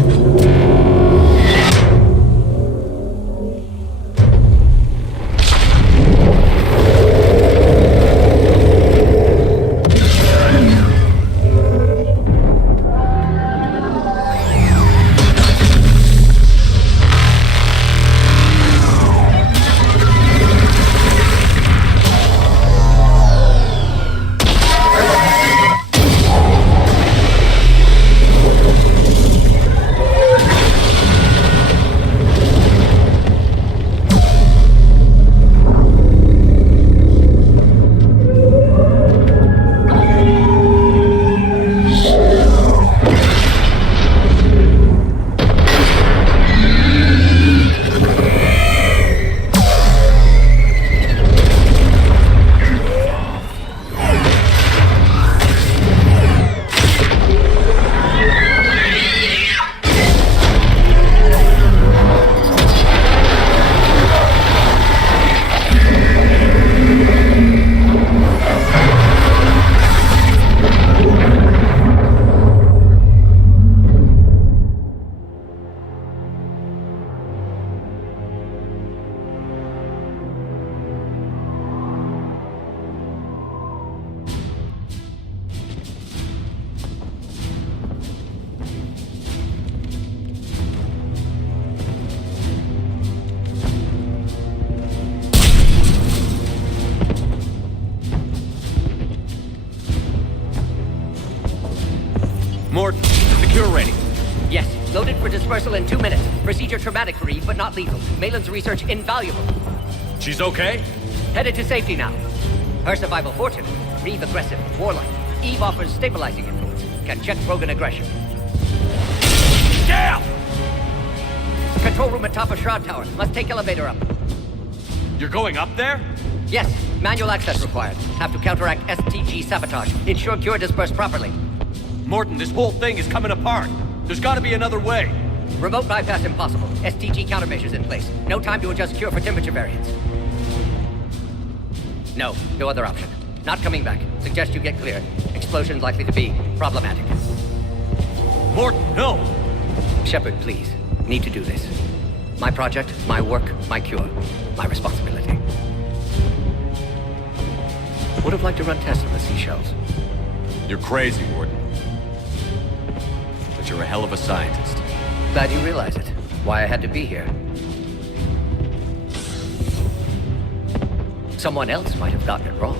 Morton, secure ready. Yes, loaded for dispersal in 2 minutes. Procedure traumatic for Eve, but not lethal. Malin's research invaluable. She's okay? Headed to safety now. Her survival fortunate. Reeve aggressive, warlike. Eve offers stabilizing influence. Can check Krogan aggression. Damn! Control room at top of Shroud Tower. Must take elevator up. You're going up there? Yes, manual access required. Have to counteract STG sabotage. Ensure cure dispersed properly. Morton, this whole thing is coming apart. There's gotta be another way. Remote bypass impossible. STG countermeasures in place. No time to adjust cure for temperature variance. No other option. Not coming back. Suggest you get clear. Explosion likely to be problematic. Morton, no! Shepard, please. Need to do this. My project, my work, my cure. My responsibility. Would have liked to run tests on the seashells. You're crazy, Morton. But you're a hell of a scientist. Glad you realize it. Why I had to be here. Someone else might have gotten it wrong.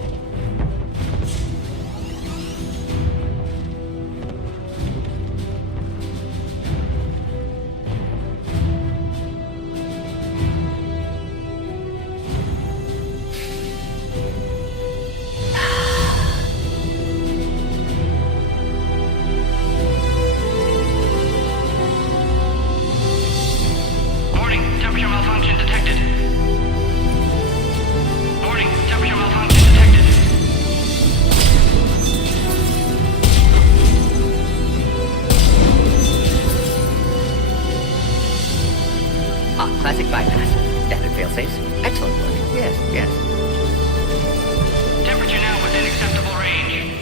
Classic bypass. Standard failsafes. Excellent work. Yes. Temperature now within acceptable range.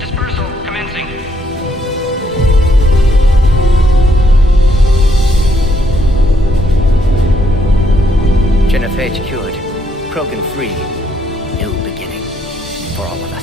Dispersal commencing. Genophage cured. Krogan free. New beginning. For all of us.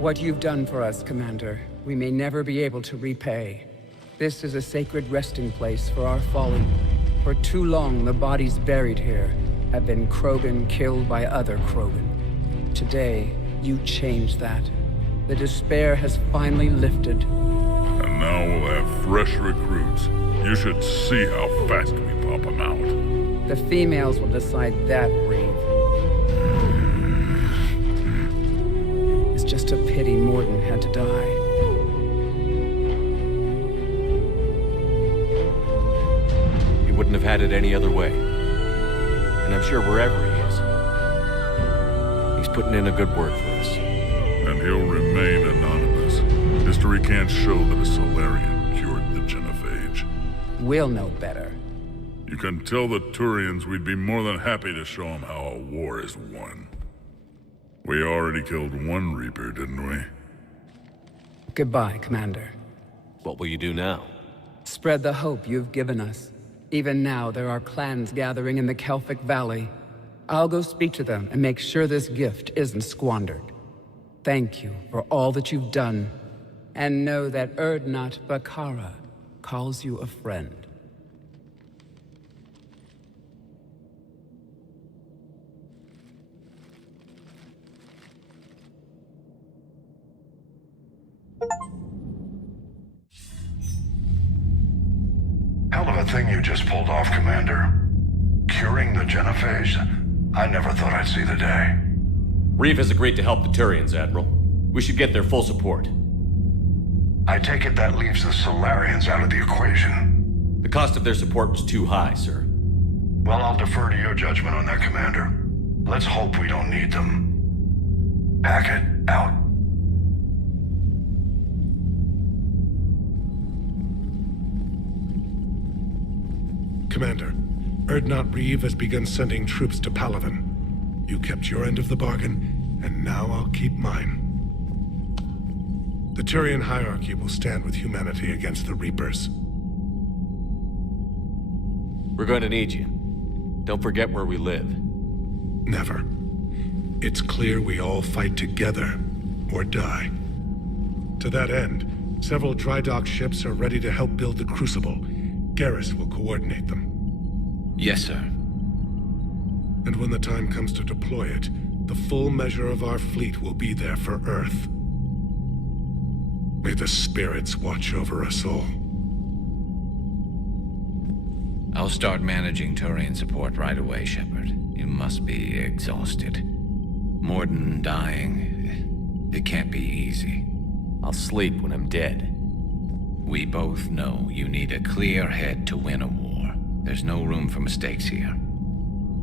What you've done for us, Commander, we may never be able to repay. This is a sacred resting place for our fallen. For too long, the bodies buried here have been Krogan killed by other Krogan. Today, you changed that. The despair has finally lifted. And now we'll have fresh recruits. You should see how fast we pop them out. The females will decide that, Reeve. It's just a pity Morton had to die. He wouldn't have had it any other way. And I'm sure wherever he is, he's putting in a good word for us. And he'll remain anonymous. History can't show that a Solarian cured the Genophage. We'll know better. You can tell the Turians we'd be more than happy to show them how a war is won. We already killed one Reaper, didn't we? Goodbye, Commander. What will you do now? Spread the hope you've given us. Even now, there are clans gathering in the Kelphic Valley. I'll go speak to them and make sure this gift isn't squandered. Thank you for all that you've done. And know that Erdnot Bakara calls you a friend. Hell of a thing you just pulled off, Commander. Curing the Genophage? I never thought I'd see the day. Reeve has agreed to help the Turians, Admiral. We should get their full support. I take it that leaves the Solarians out of the equation. The cost of their support was too high, sir. Well, I'll defer to your judgment on that, Commander. Let's hope we don't need them. Hackett, out. Commander, Erdnot Reeve has begun sending troops to Palaven. You kept your end of the bargain, and now I'll keep mine. The Turian hierarchy will stand with humanity against the Reapers. We're going to need you. Don't forget where we live. Never. It's clear we all fight together, or die. To that end, several dry dock ships are ready to help build the Crucible. Garrus will coordinate them. Yes, sir. And when the time comes to deploy it, the full measure of our fleet will be there for Earth. May the spirits watch over us all. I'll start managing Turian support right away, Shepard. You must be exhausted. Morden dying, it can't be easy. I'll sleep when I'm dead. We both know you need a clear head to win a war. There's no room for mistakes here.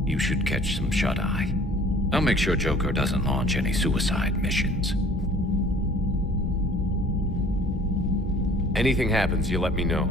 You should catch some shut-eye. I'll make sure Joker doesn't launch any suicide missions. Anything happens, you let me know.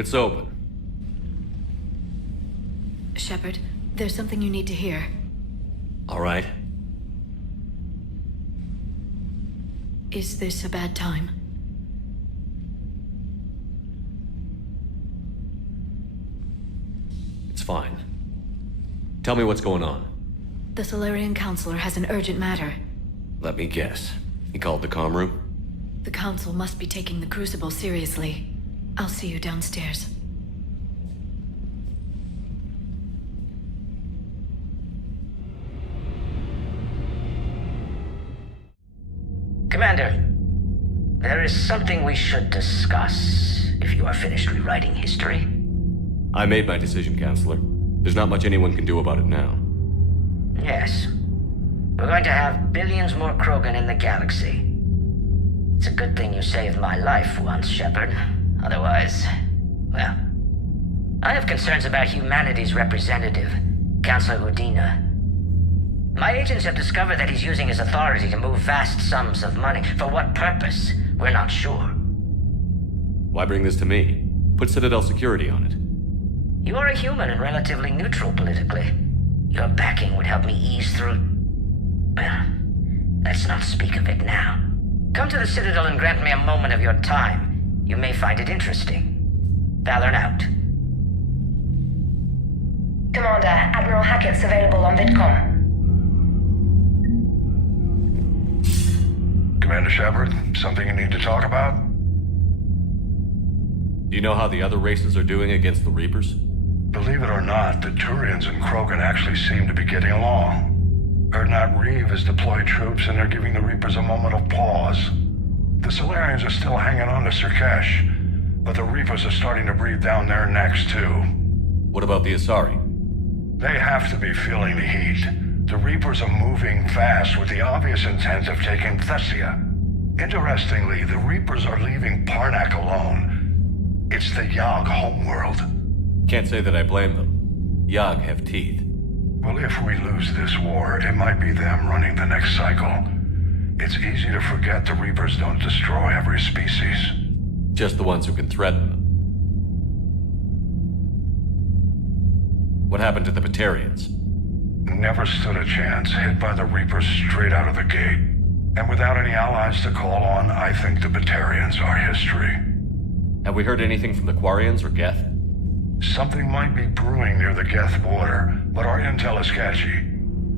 It's open. Shepard, there's something you need to hear. All right. Is this a bad time? It's fine. Tell me what's going on. The Solarian Counselor has an urgent matter. Let me guess. He called the comm room? The Council must be taking the Crucible seriously. I'll see you downstairs. Commander, there is something we should discuss, if you are finished rewriting history. I made my decision, Counselor. There's not much anyone can do about it now. Yes. We're going to have billions more Krogan in the galaxy. It's a good thing you saved my life once, Shepard. Otherwise, well... I have concerns about humanity's representative, Councilor Udina. My agents have discovered that he's using his authority to move vast sums of money. For what purpose? We're not sure. Why bring this to me? Put Citadel security on it. You are a human and relatively neutral politically. Your backing would help me ease through... Well, let's not speak of it now. Come to the Citadel and grant me a moment of your time. You may find it interesting. Valorn out. Commander, Admiral Hackett's available on VidCom. Commander Shepard, something you need to talk about? Do you know how the other races are doing against the Reapers? Believe it or not, the Turians and Krogan actually seem to be getting along. Erdnot Reeve has deployed troops and they're giving the Reapers a moment of pause. The Solarians are still hanging on to Sirkesh, but the Reapers are starting to breathe down their necks too. What about the Asari? They have to be feeling the heat. The Reapers are moving fast with the obvious intent of taking Thessia. Interestingly, the Reapers are leaving Parnak alone. It's the Yog homeworld. Can't say that I blame them. Yog have teeth. Well, if we lose this war, it might be them running the next cycle. It's easy to forget the Reapers don't destroy every species. Just the ones who can threaten them. What happened to the Batarians? Never stood a chance, hit by the Reapers straight out of the gate. And without any allies to call on, I think the Batarians are history. Have we heard anything from the Quarians or Geth? Something might be brewing near the Geth border, but our intel is sketchy.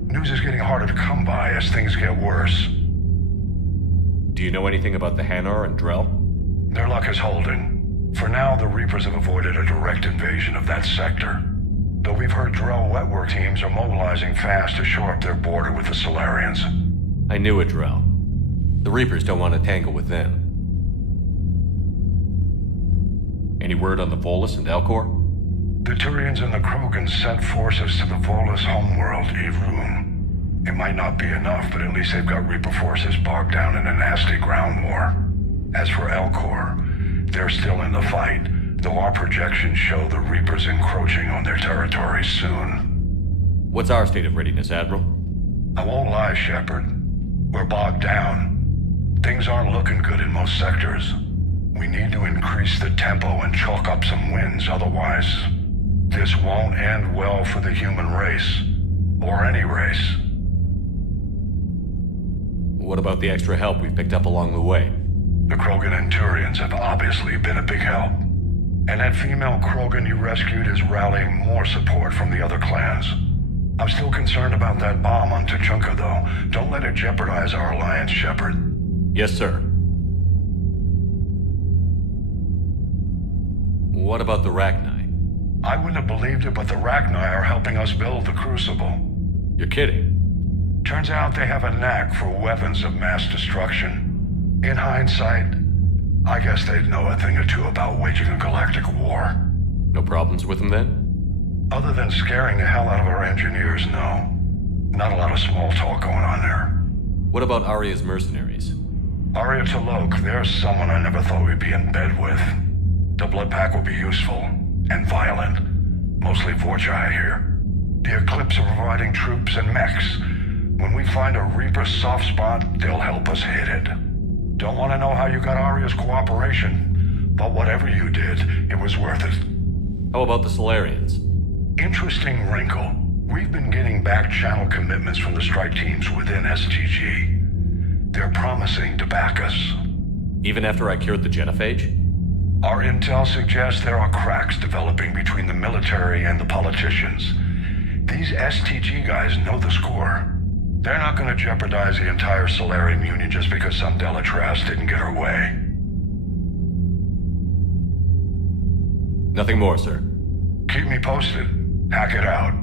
News is getting harder to come by as things get worse. Do you know anything about the Hanar and Drell? Their luck is holding. For now, the Reapers have avoided a direct invasion of that sector. Though we've heard Drell wetwork teams are mobilizing fast to shore up their border with the Solarians. I knew it, Drell. The Reapers don't want to tangle with them. Any word on the Volus and Elcor? The Turians and the Krogan sent forces to the Volus homeworld, Evroom. It might not be enough, but at least they've got Reaper forces bogged down in a nasty ground war. As for Elcor, they're still in the fight, though our projections show the Reapers encroaching on their territory soon. What's our state of readiness, Admiral? I won't lie, Shepard. We're bogged down. Things aren't looking good in most sectors. We need to increase the tempo and chalk up some wins, otherwise this won't end well for the human race. Or any race. What about the extra help we've picked up along the way? The Krogan and Turians have obviously been a big help. And that female Krogan you rescued is rallying more support from the other clans. I'm still concerned about that bomb on Tuchanka, though. Don't let it jeopardize our alliance, Shepard. Yes, sir. What about the Rachni? I wouldn't have believed it, but the Rachni are helping us build the Crucible. You're kidding. Turns out they have a knack for weapons of mass destruction. In hindsight, I guess they'd know a thing or two about waging a galactic war. No problems with them then? Other than scaring the hell out of our engineers, no. Not a lot of small talk going on there. What about Arya's mercenaries? Arya T'Loak, there's someone I never thought we'd be in bed with. The Blood Pack will be useful. And violent. Mostly Vorjai here. The Eclipse are providing troops and mechs. When we find a Reaper soft spot, they'll help us hit it. Don't want to know how you got Arya's cooperation, but whatever you did, it was worth it. How about the Solarians? Interesting wrinkle. We've been getting back-channel commitments from the strike teams within STG. They're promising to back us. Even after I cured the genophage? Our intel suggests there are cracks developing between the military and the politicians. These STG guys know the score. They're not going to jeopardize the entire Solarian Union just because some Delatras didn't get her way. Nothing more, sir. Keep me posted. Hack it out.